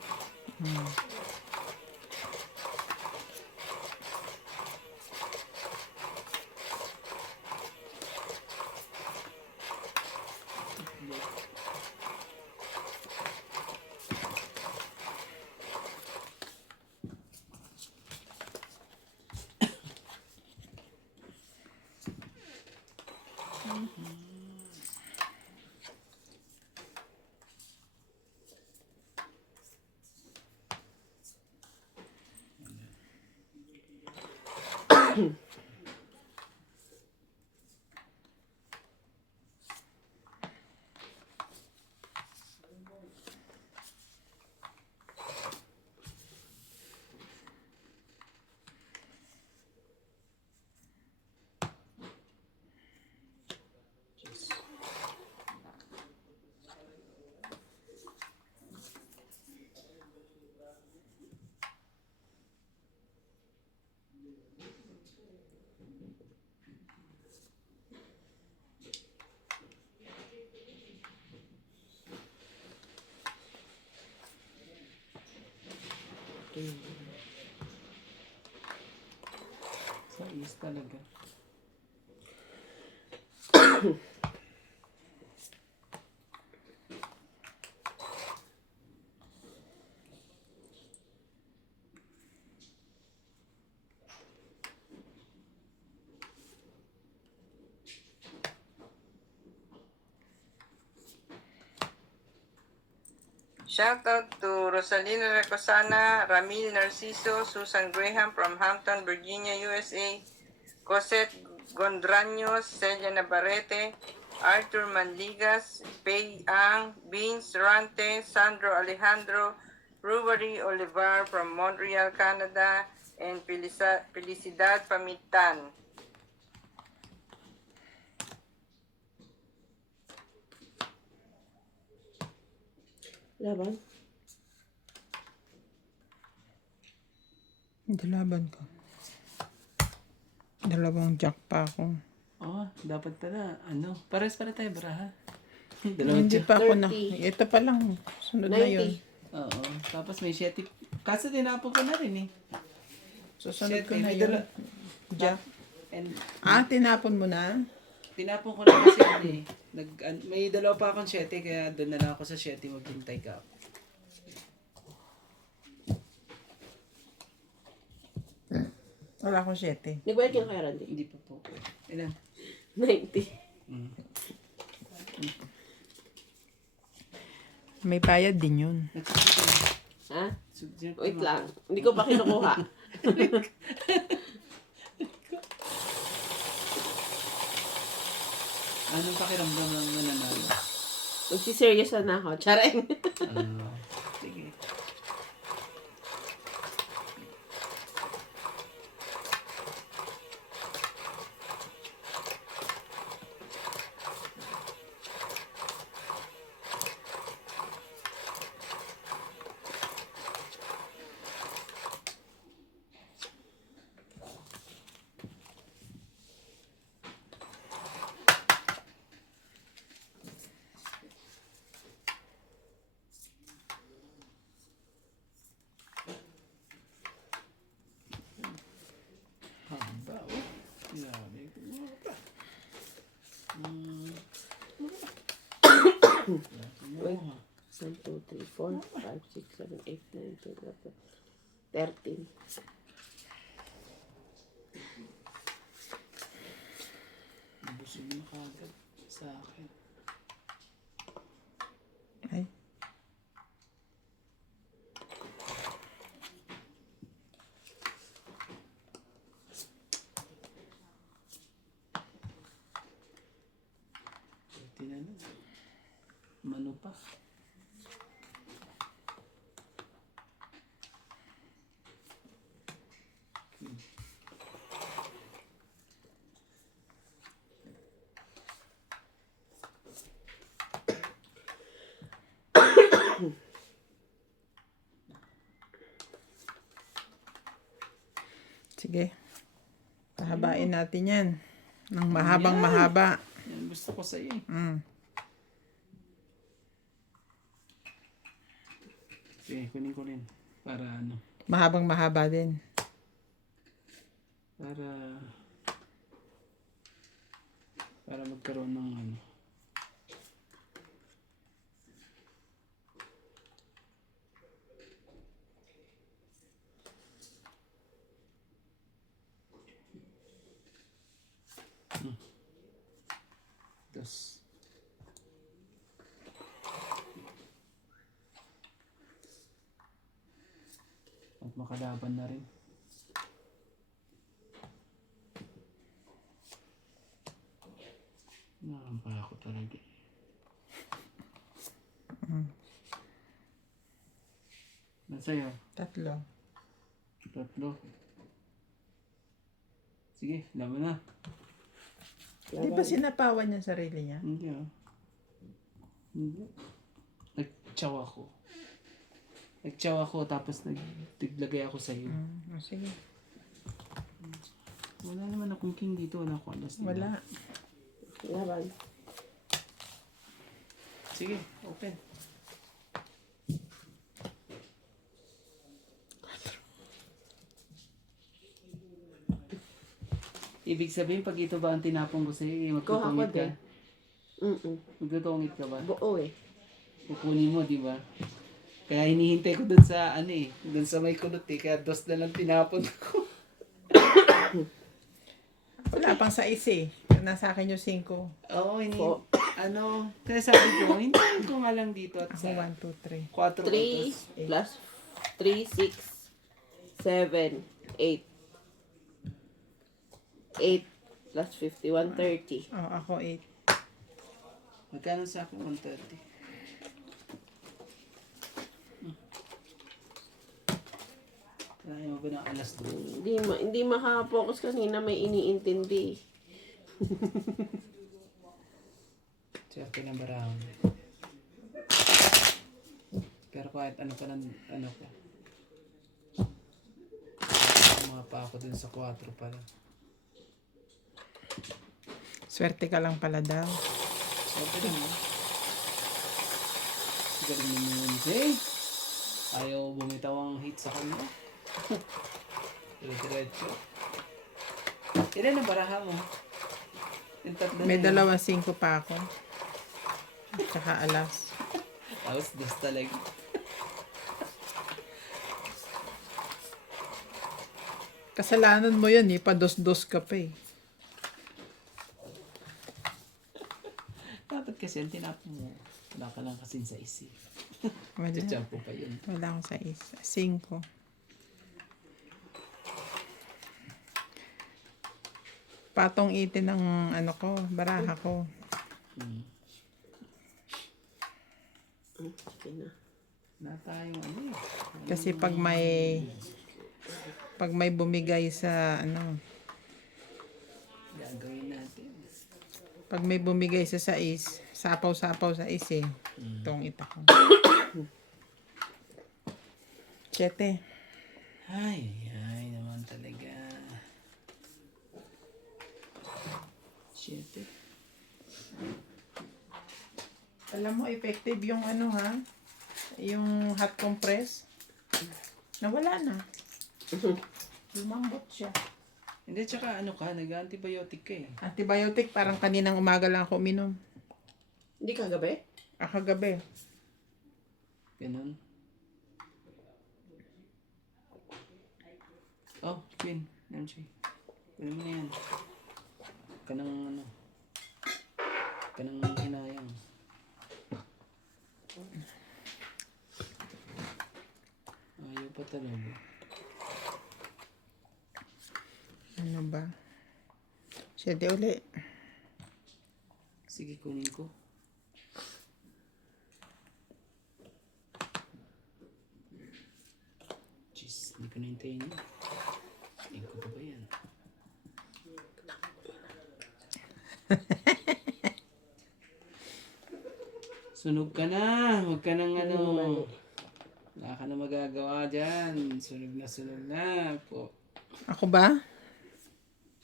sa is talaga. Shoutout to Rosalina Recosana, Ramil Narciso, Susan Graham from Hampton, Virginia, USA, Cosette Gondraños, Celia Navarrete, Arthur Manligas, Pei Ang, Vince Rante, Sandro Alejandro, Rubery Olivar from Montreal, Canada, and Felicidad Pamitan. Laban. Hindi laban ko. Dalawang jack pa ako. Oh, dapat pala, ano, pares para tayo, baraha. Dalawang Hindi jack. pa ako na. 30. Ito pa lang. Sunod na yun. 90. Oo, tapos may siyete. Kaso tinapon ko na rin eh. Susunod ko Siyete, na may yun. Jack. And Tinapon mo na? tinapon ko na kasi ano eh. May dalawa pa akong siyete, kaya doon na lang ako sa siyete maghintay ka. Wala akong 7. Nagbayad ka na kay Randy? Hindi pa po. Ilan? 90. May bayad din yun. Ha? Subject Wait lang. Hindi ko pa kinukuha. Anong pakiramdam ng mananalo? Magsiserious na ako. Chareng. Sige. Haba, oh. Grabe. Wait. 1, 2, 3, 4, 5, 6, 7, 8, 9, 10, 11, 13. Busog na kagad sa akin. Ay. Buti na lang. Mano pa. Sige. Pahabain natin yan. Ng mahabang mahaba. Yan gusto ko sa'yo eh. Sige, kunin ko rin. Para ano. Mahabang mahaba din. Para magkaroon ng ano. Dos. At makalaban na rin. Nakamba ako talaga. Nasa'yo? 3. Tatlo. Sige, laban na. Di ba sinapawan niya sarili niya? Hindi ah. Hindi. Nagtsaw ako. Nagtsaw ako tapos naglagay ako sa iyo. Sige. Wala naman akong king dito. Wala akong alas. Diba? Wala. Laban. Sige, open. Ibig sabihin, pag ito ba ang tinapong ko sa'yo, Kuha ko magtutungit ka? din. Magtutungit ka ba? Buo eh. Kukunin mo, di ba? Kaya hinihintay ko dun sa, ano eh, dun sa may kulot eh. Kaya dos na lang tinapon ko. Wala pang 6 eh. Nasa akin yung 5. Oo, Po. kaya sabi ko, hintayin ko nga lang dito at Ako sa 1, 2, 3. 4 3 plus 3, 6, 7, 8. 8 plus 50, 130. Oh, ako 8. Magkano sa akin? 130. Kaya mo ba ng alas 2? Hindi makapokus kanina, may iniintindi. Swerte ng barang. Pero kahit ano pa ng ano ko. Mga pa ako dun sa 4 pala. Swerte ka lang pala daw. Swerte naman. Galing naman yun, Jay. Ayaw bumitaw ang hit sa kanya. Diretso. Ilan ang baraha mo? Yung tatlo May na yun. 2-5 pa ako. Tsaka alas. Tapos dos talaga. Kasalanan mo yan eh. Pados-dos ka pa eh. Dapat kasi ang tinapon mo. Wala ka lang kasing sa isip. Wala. Champo pa yun. Wala akong 5. Patong itin ng ano ko, baraha ko. Hmm. Okay na. Na tayong ano eh. Kasi pag may bumigay sa ano, Gagawin natin. pag may bumigay sa 6, sapaw-sapaw sa is eh. Itong ita ko. 7. Ay naman talaga. 7. Alam mo, effective yung ano ha, yung hot compress. Nawala na. Lumambot siya. Hindi, tsaka ano ka, nag-antibiotic ka eh. Antibiotic, parang kaninang umaga lang ako uminom. Hindi kagabi? Kagabi. Ganun. Oh, Queen, MJ. Kunin mo na yan. Kanang ano. Kanang hinayang. Ayaw pa talaga. Ano ba? 7 uli. Sige, kunin ko. Jeez, hindi ko nahintayin yun. Tingin ko pa ba yan? Sunog ka na! Huwag ka nang ano. Wala ka na magagawa dyan. Sunog na po. Ako ba?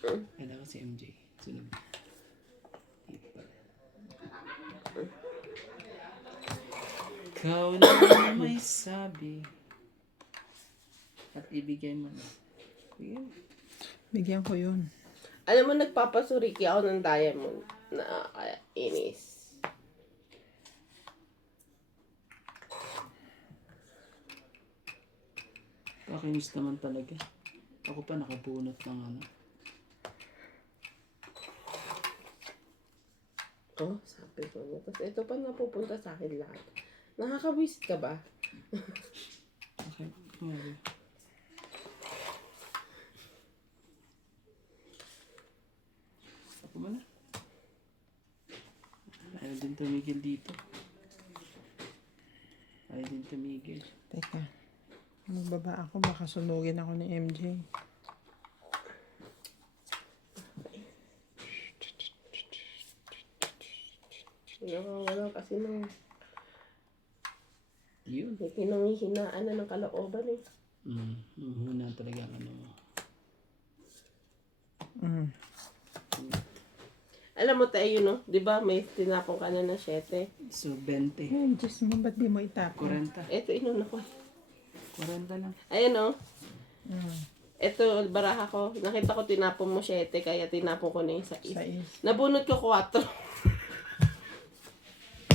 Kailangan ko si MJ. Sunog. Dito pala. Ikaw na may sabi. At ibigay mo na. Bigyan mo. Bigyan ko yun. Alam mo, nagpapasuriki ako ng diamond na inis. Kakinis naman talaga. Ako pa nakabunot ng ano. Oh, sabi ko na. Tapos ito pa napupunta sa akin lahat. Nakakawisit ka ba? Okay. Okay. Ako mo na. Ayaw din tumigil dito. Ayaw din tumigil. Teka. Magbaba ako, baka sunugin ako ni MJ. Nakawala kasi nung Yun. may pinanghihinaan na ng kalooban eh. Huna talaga ang ano mo. Mm. Alam mo tayo, no? Di ba may tinapong ka na 7? So, 20. Ay, Diyos mo, ba't di mo itapon? 40. Ito, inuna ko. 40 lang. Ayan, no? Mm. Ito, baraha ko. Nakita ko tinapon mo 7, kaya tinapon ko na yung 6. 6. Nabunot ko 4.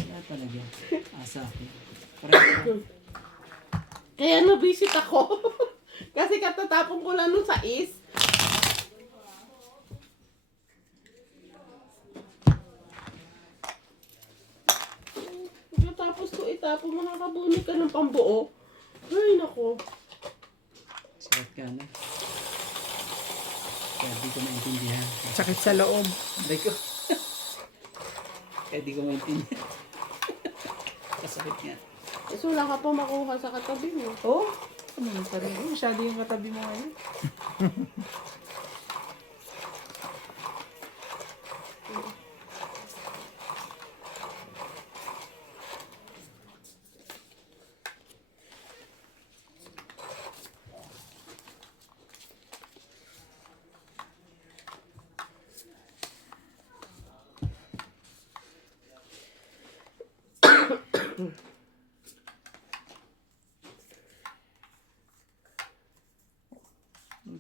Wala talaga. Asa akin. 40. Kaya nabisit ako. Kasi katatapon ko lang nung 6. Tapos ko itapon, makakabunot ka ng pambuo. Ay, nako. Sakit ka na. Kaya di ko maintindihan. Sakit sa loob. Aray ko. Kaya di ko maintindihan. Kasakit nga. Kasi wala ka pa makuha sa katabi mo. Oh, ano mo pa rin? Masyado yung katabi mo ngayon.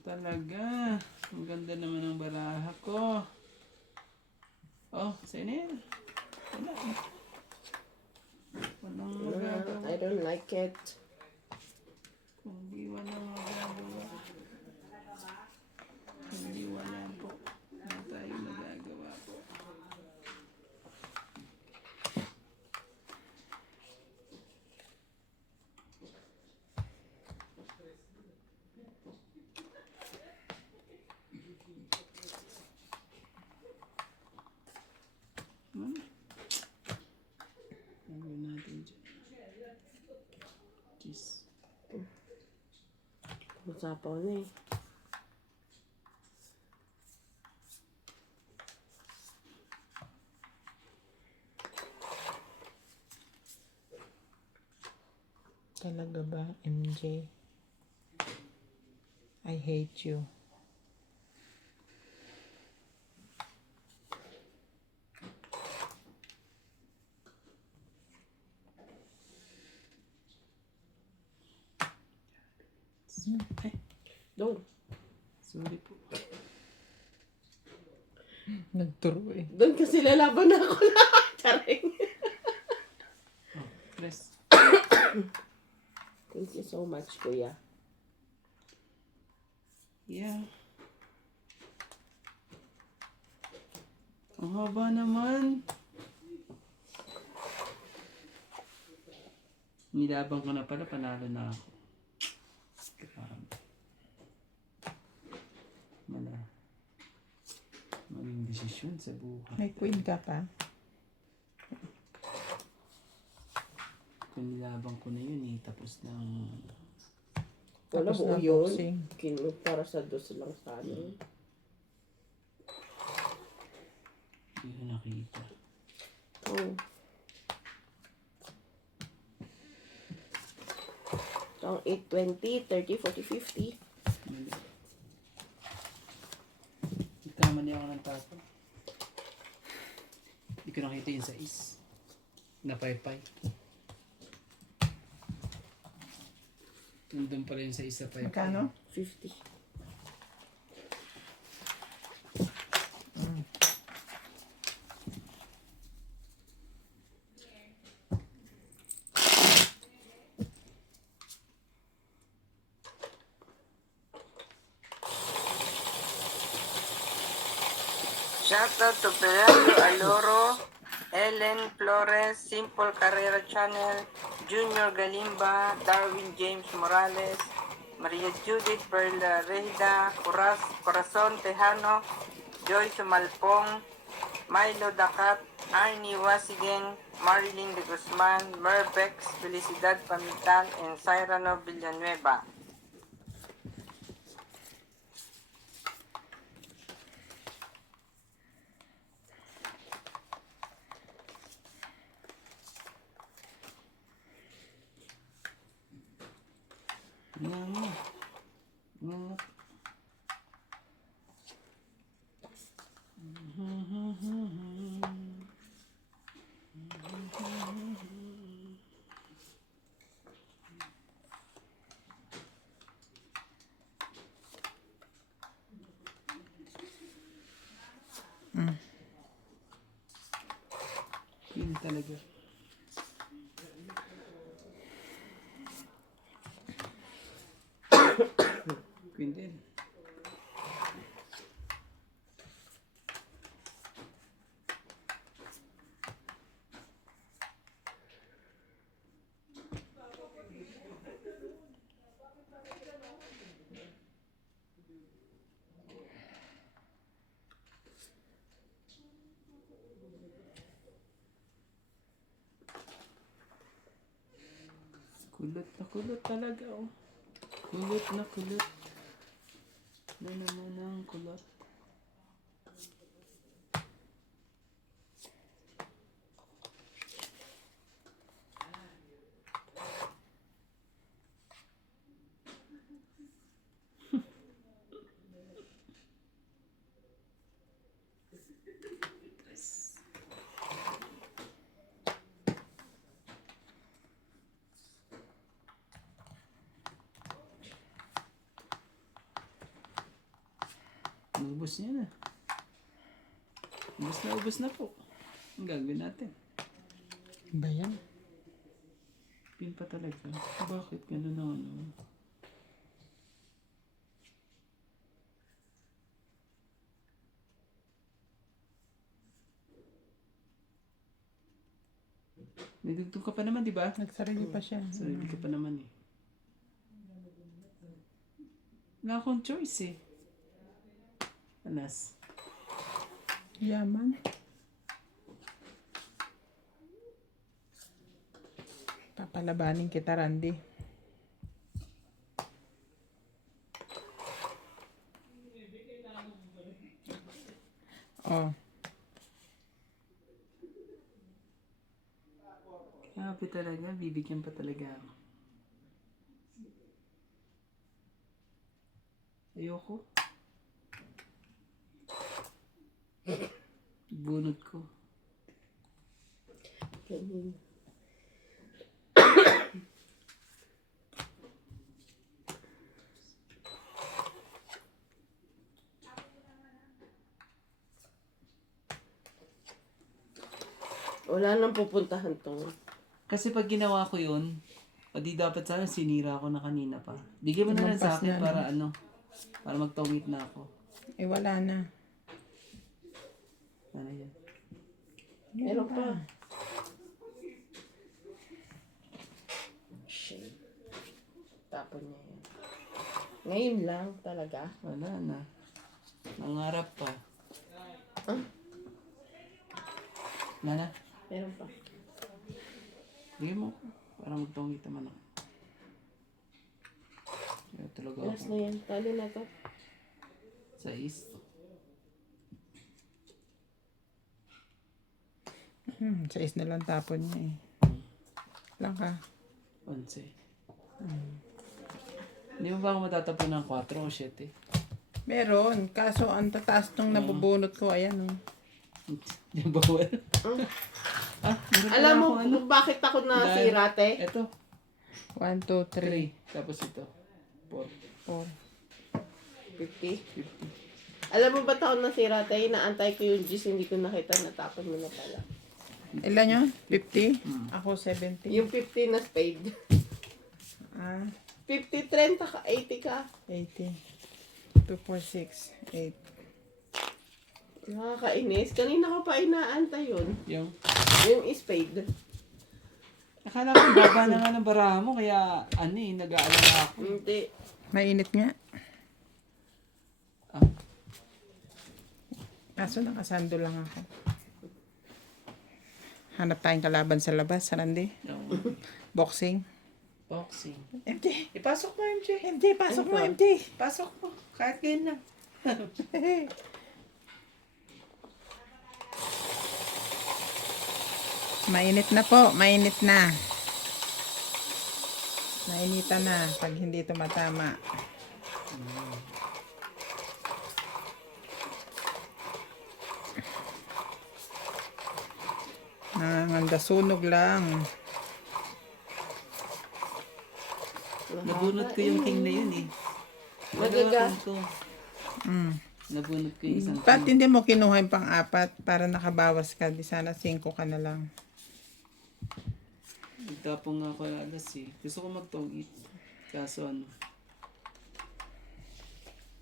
Talaga. Ang ganda naman ng baraha ko. Oh, Senel. Wala. Walang magagawa. I don't like it. Hindi walang magagawa. Hindi wala po. Wala tayong magagawa po. Ano natin dyan? Cheese. Usapaw na eh. Talaga ba, MJ? I hate you. Ay, Doon. sorry po. Nagturo eh. Doon kasi lalaban ako lahat. Charing. Oh, press. Thank you so much, kuya. Yeah. Ang haba naman. Nilabang ko na pala, panalo na ako. Grabe. Maling desisyon sa buhay. May queen ka pa? Kung nilabang ko na yun eh, tapos na. Wala Tapos buo na yun. boxing. Para sa dos lang sa amin. Hindi ko nakita. Oh. So, 8, 20, 30, 40, 50. Mali. Tama niya ako ng tapo. Hindi ko nakita yung sa is. Napaypay. Nandun pala yung sa isa paypay. Magkano? 50. Shoutout to Fernando Aloro, Ellen Flores, Simple Carrera Channel, Junior Galimba, Darwin James Morales, Maria Judith Perla Reyda, Corazon Tejano, Joy Sumalpong, Milo Dacat, Arnie Wasigen, Marilyn de Guzman, Merbex, Felicidad Pamitan, and Cyrano Villanueva. Yun talaga. Quintel. Kulot talaga, oh. Kulot na kulot. Na naman ang kulot. Ubus niya na. Ubus na po. Ang gagawin natin. Ba yan? Pin pa talaga. Bakit gano'n na ano? May dugtong ka pa naman, di ba? Nagsarili pa siya. Sarili ka pa naman eh. Wala akong choice eh. Alas. Yaman. Papalabanin kita, Randy. Oh. Happy talaga. Bibigyan pa talaga ako. Ayoko. Bunot ko. Ganyan. Wala nang pupuntahan to. Kasi pag ginawa ko yun, o di dapat sana sinira ko na kanina pa. Bigyan mo na lang sa Lumampas akin na, para ano, para magtawid na ako. Eh, wala na. Ano yan? Meron pa. Shit. Tapon niya yan. Ngayon lang talaga. Wala na. Nangarap pa. Ah? Wala na. Meron pa. Bigyan mo. Para magtawid naman ako. Kaya talaga Last ako. na yan. Talo na to. Sa east. Sais na lang tapon niya eh. Lang ka. 11. Hindi mo ba ako matatapon ng 4 o 7? Meron. Kaso ang tataas nung nabubunot ko. Ayan oh. Di ba bawal? Meron pa Alam na mo ako, ano? kung bakit ako nasira, te? Ito. 1, 2, 3, 3. Tapos ito. 4. 4. 50. Alam mo ba ako nasira, te? Naantay ko yung G's, hindi ko nakita, natapon mo na pala. Ilan yun? 50? Ako 70. Yung 50 na spade. Ah, 50, 30 ka, 80 ka. 80. 2, 4, 6, 8. Nakakainis. Kanina ko pa inaantay yun. Yung. Yung spade. Akala ko baba na nga ng baraha mo, kaya ano eh, nag-aalala ako. Hindi. Mainit nga. Ah, Kaso nakasando lang ako. Hanap tayong kalaban sa labas, Randy. yung Boxing. boxing. MJ! Ipasok mo, MJ. MJ, pasok mo, Ano? MJ! Pasok mo. Kahit ganyan lang. Mainit na po, mainit na. Nainitan na pag hindi tumatama. Nanganganda sunog lang. Nabunot ko yung king na yun eh. Magaga. Nagawa ko. Mm. Nabunot ko yung isang Ba't king. hindi mo kinuha yung pang-apat para nakabawas ka? Di sana 5 ka na lang. Nagtapong nga ako alas eh. Gusto ko magtongit. Kaso ano.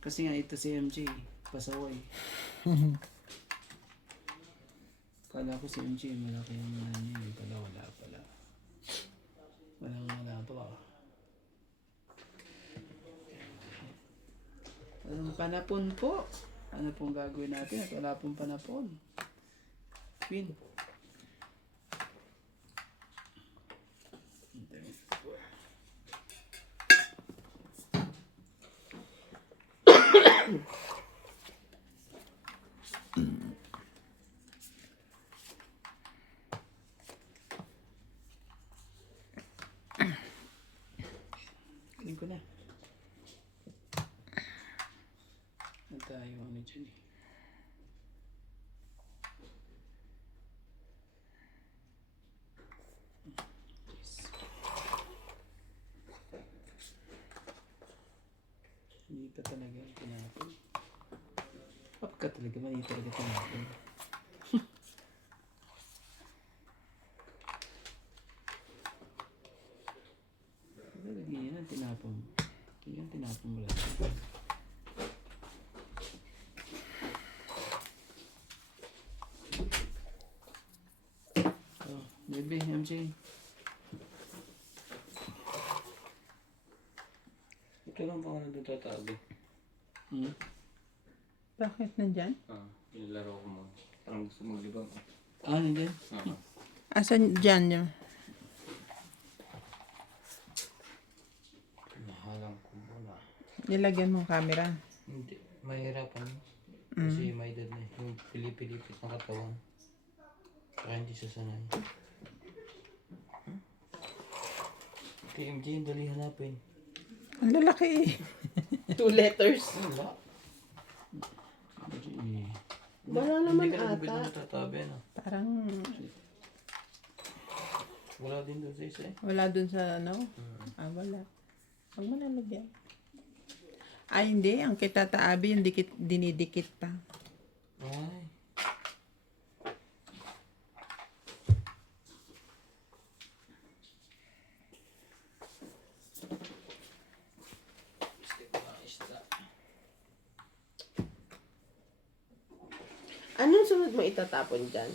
Kasi nga ito si MJ. Pasaway. Kala ko si MJ malaki yung mga niya. Yung pala wala pala. Wala pa. Anong panapon po? Ano pong gagawin natin at wala pong panapon? Queen. Talaga mali talaga tinapon. Talaga yan, tinapon. Yan, tinapon mo lang. Oh, baby, MJ. Ito lang pa ako nagtatabi. Hmm? Bakit nandyan? Yung laro ko mo. Parang gusto maglibang. Ah, nandiyan? Asan dyan nyo? Nahalang ko muna. Nilagyan mo ang camera. Hindi. Mahirapan. Kasi may edad na. Yung pilipilipit na katawan. Kaya hindi siya sanay. Kay MJ, dali hanapin. Ang lalaki eh. 2 letters. Wala. MJ. Wala naman Hindi ka na ata. natatabi na. Parang Wala din doon sa isa eh. wala dun sa ano. Wala. Huwag mo nalagyan. Ay, hindi. Ang kitataabi, yung dinidikit pa. Ay. Anong sunod mo itatapon dyan?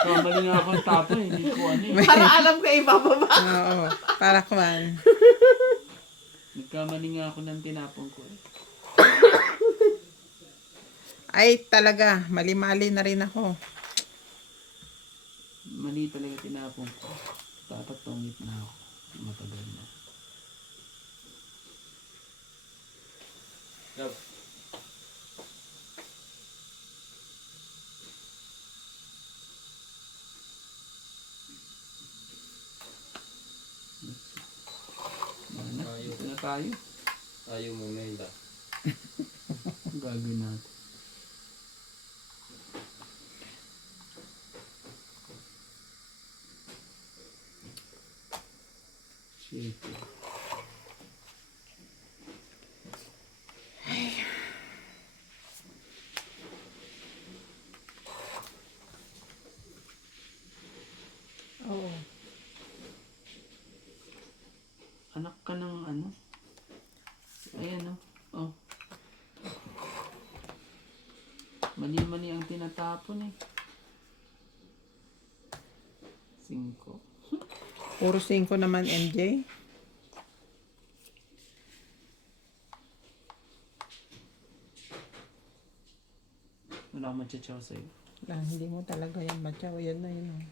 Kamali nga ako ang tapon, hindi ko ano eh. Para alam ko ibababa. Oo. Para kwan. Nagkamali nga ako ng tinapon ko eh. Ay, talaga. Mali-mali na rin ako. Mali talaga tinapon ko. Dapat tungit na ako. Matagal na. Love. Mana, ito na tayo. Ayaw mo menda. Ang gagawin natin. Shit. Oo. Anak ka ng ano? Ayan oh. Oh. Mali-mali ang tinatapon eh. 5. Puro 5 naman, MJ. Wala akong matchachaw sa'yo. Hindi mo talaga yan matyaw. Yan na yun.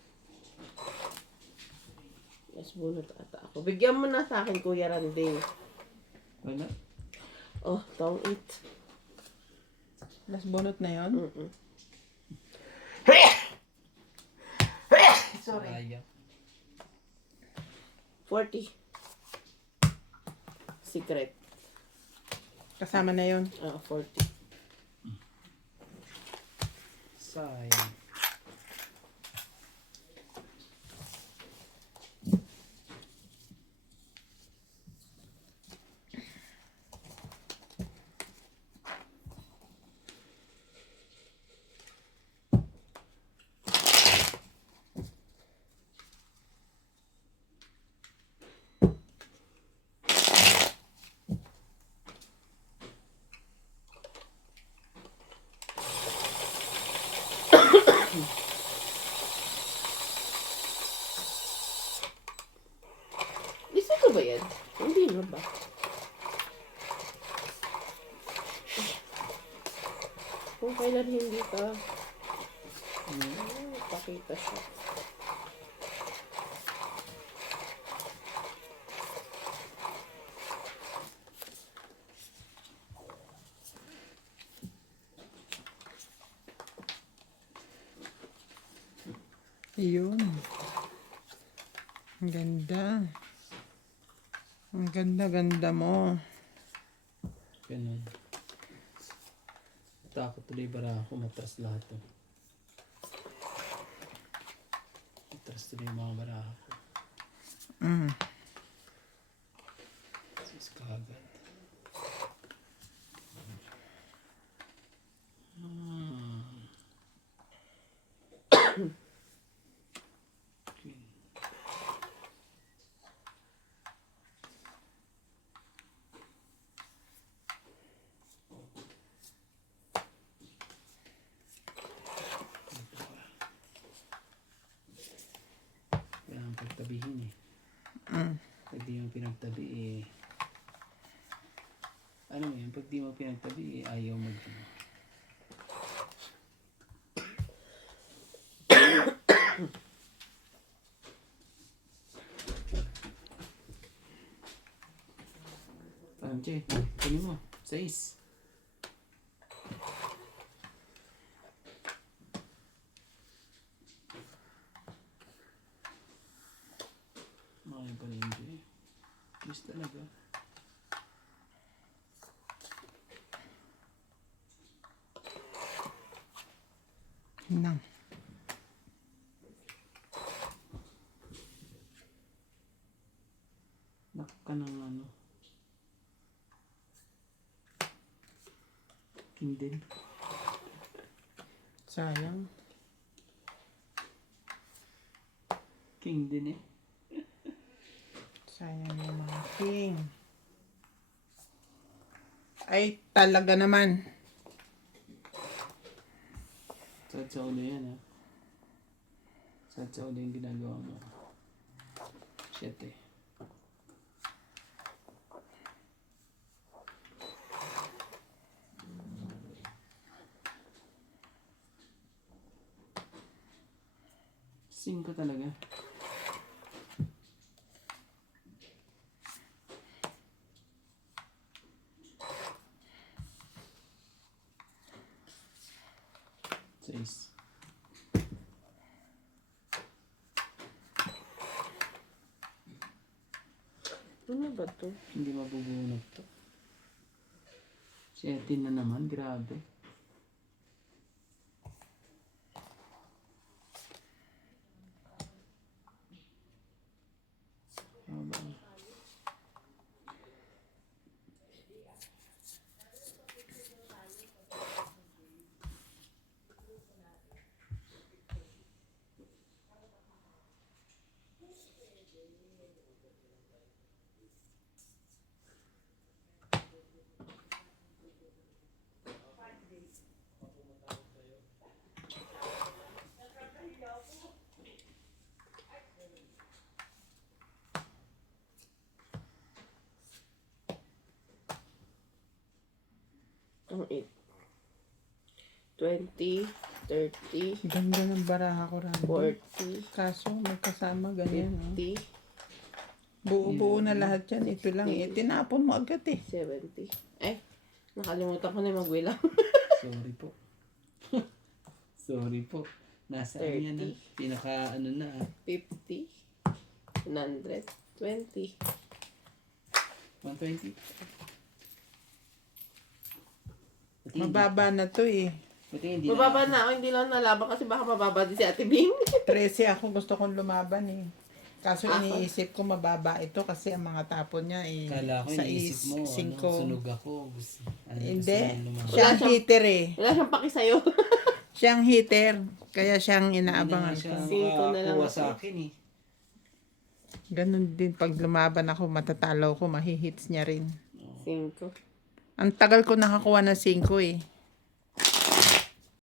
Yes, bunot ata ako. Bigyan mo na sa akin, Kuya Randy. Wala. Oh, tong it. Last bonot na yun. Sorry. Kaya. 40. Secret. Kasama na yun. 40. Sayang. Gusto ko ba yan? Hindi na ba? Kung kailan hindi ka. Pakita siya. Yun. Ang ganda. Ang ganda-ganda mo. Ganun. Takot tuloy bara ako. Matras lahat to. Matras tuloy yung mga bara ako. Sis kagad. pinagtabihin eh. Mm. Pag di mo pinagtabi eh, ano mo yun, pag di mo pinagtabi eh, ayaw mag Pamche, kunin mo, 6. Ayaw pa rin Jay. Miss talaga. Nang. Nakaka ng ano. King din. Sayang. King din eh. Sayang yung mga king. Ay, talaga naman. Sad sa ulo yan ha. Sad sa ulo yung ginagawa mo. Shit eh. Singko talaga. Seis. Ano ba to? Hindi mabubunot to. 7 na naman, grabe. Haba. Ang 8. 20, 30, Ganda ng baraha ko, Randy. 40, Kaso, magkasama ganyan. Oh. 50, Buo-buo na lahat yan. Ito lang. Tinapon mo agad eh. 70. Ay, nakalimutan ko na yung magbilang. Sorry po. Sorry po. Nasa ano yan ah. Pinaka ano na ah. 50, 100, 20. 120. Pati Mababa na to eh. Pati hindi Mababa na ako, hindi lang nalaban kasi baka mababa din si Ate Bing. 13 ako gusto kong lumaban eh. Kaso iniisip ko mababa ito kasi ang mga tapon niya eh. Kala ko iniisip mo, ano, 5. sunog ako. Ano, Hindi. gusto mo lumaban. Siya ang hitter eh. Wala siyang paki sa'yo. Siyang hitter. Kaya siyang Hindi inaabangan na siya ko. 5 na lang makakuha ako. sa akin eh. Ganun din pag lumaban ako, matatalo ko, mahihits niya rin. 5. Ang tagal ko nakakuha ng 5 eh.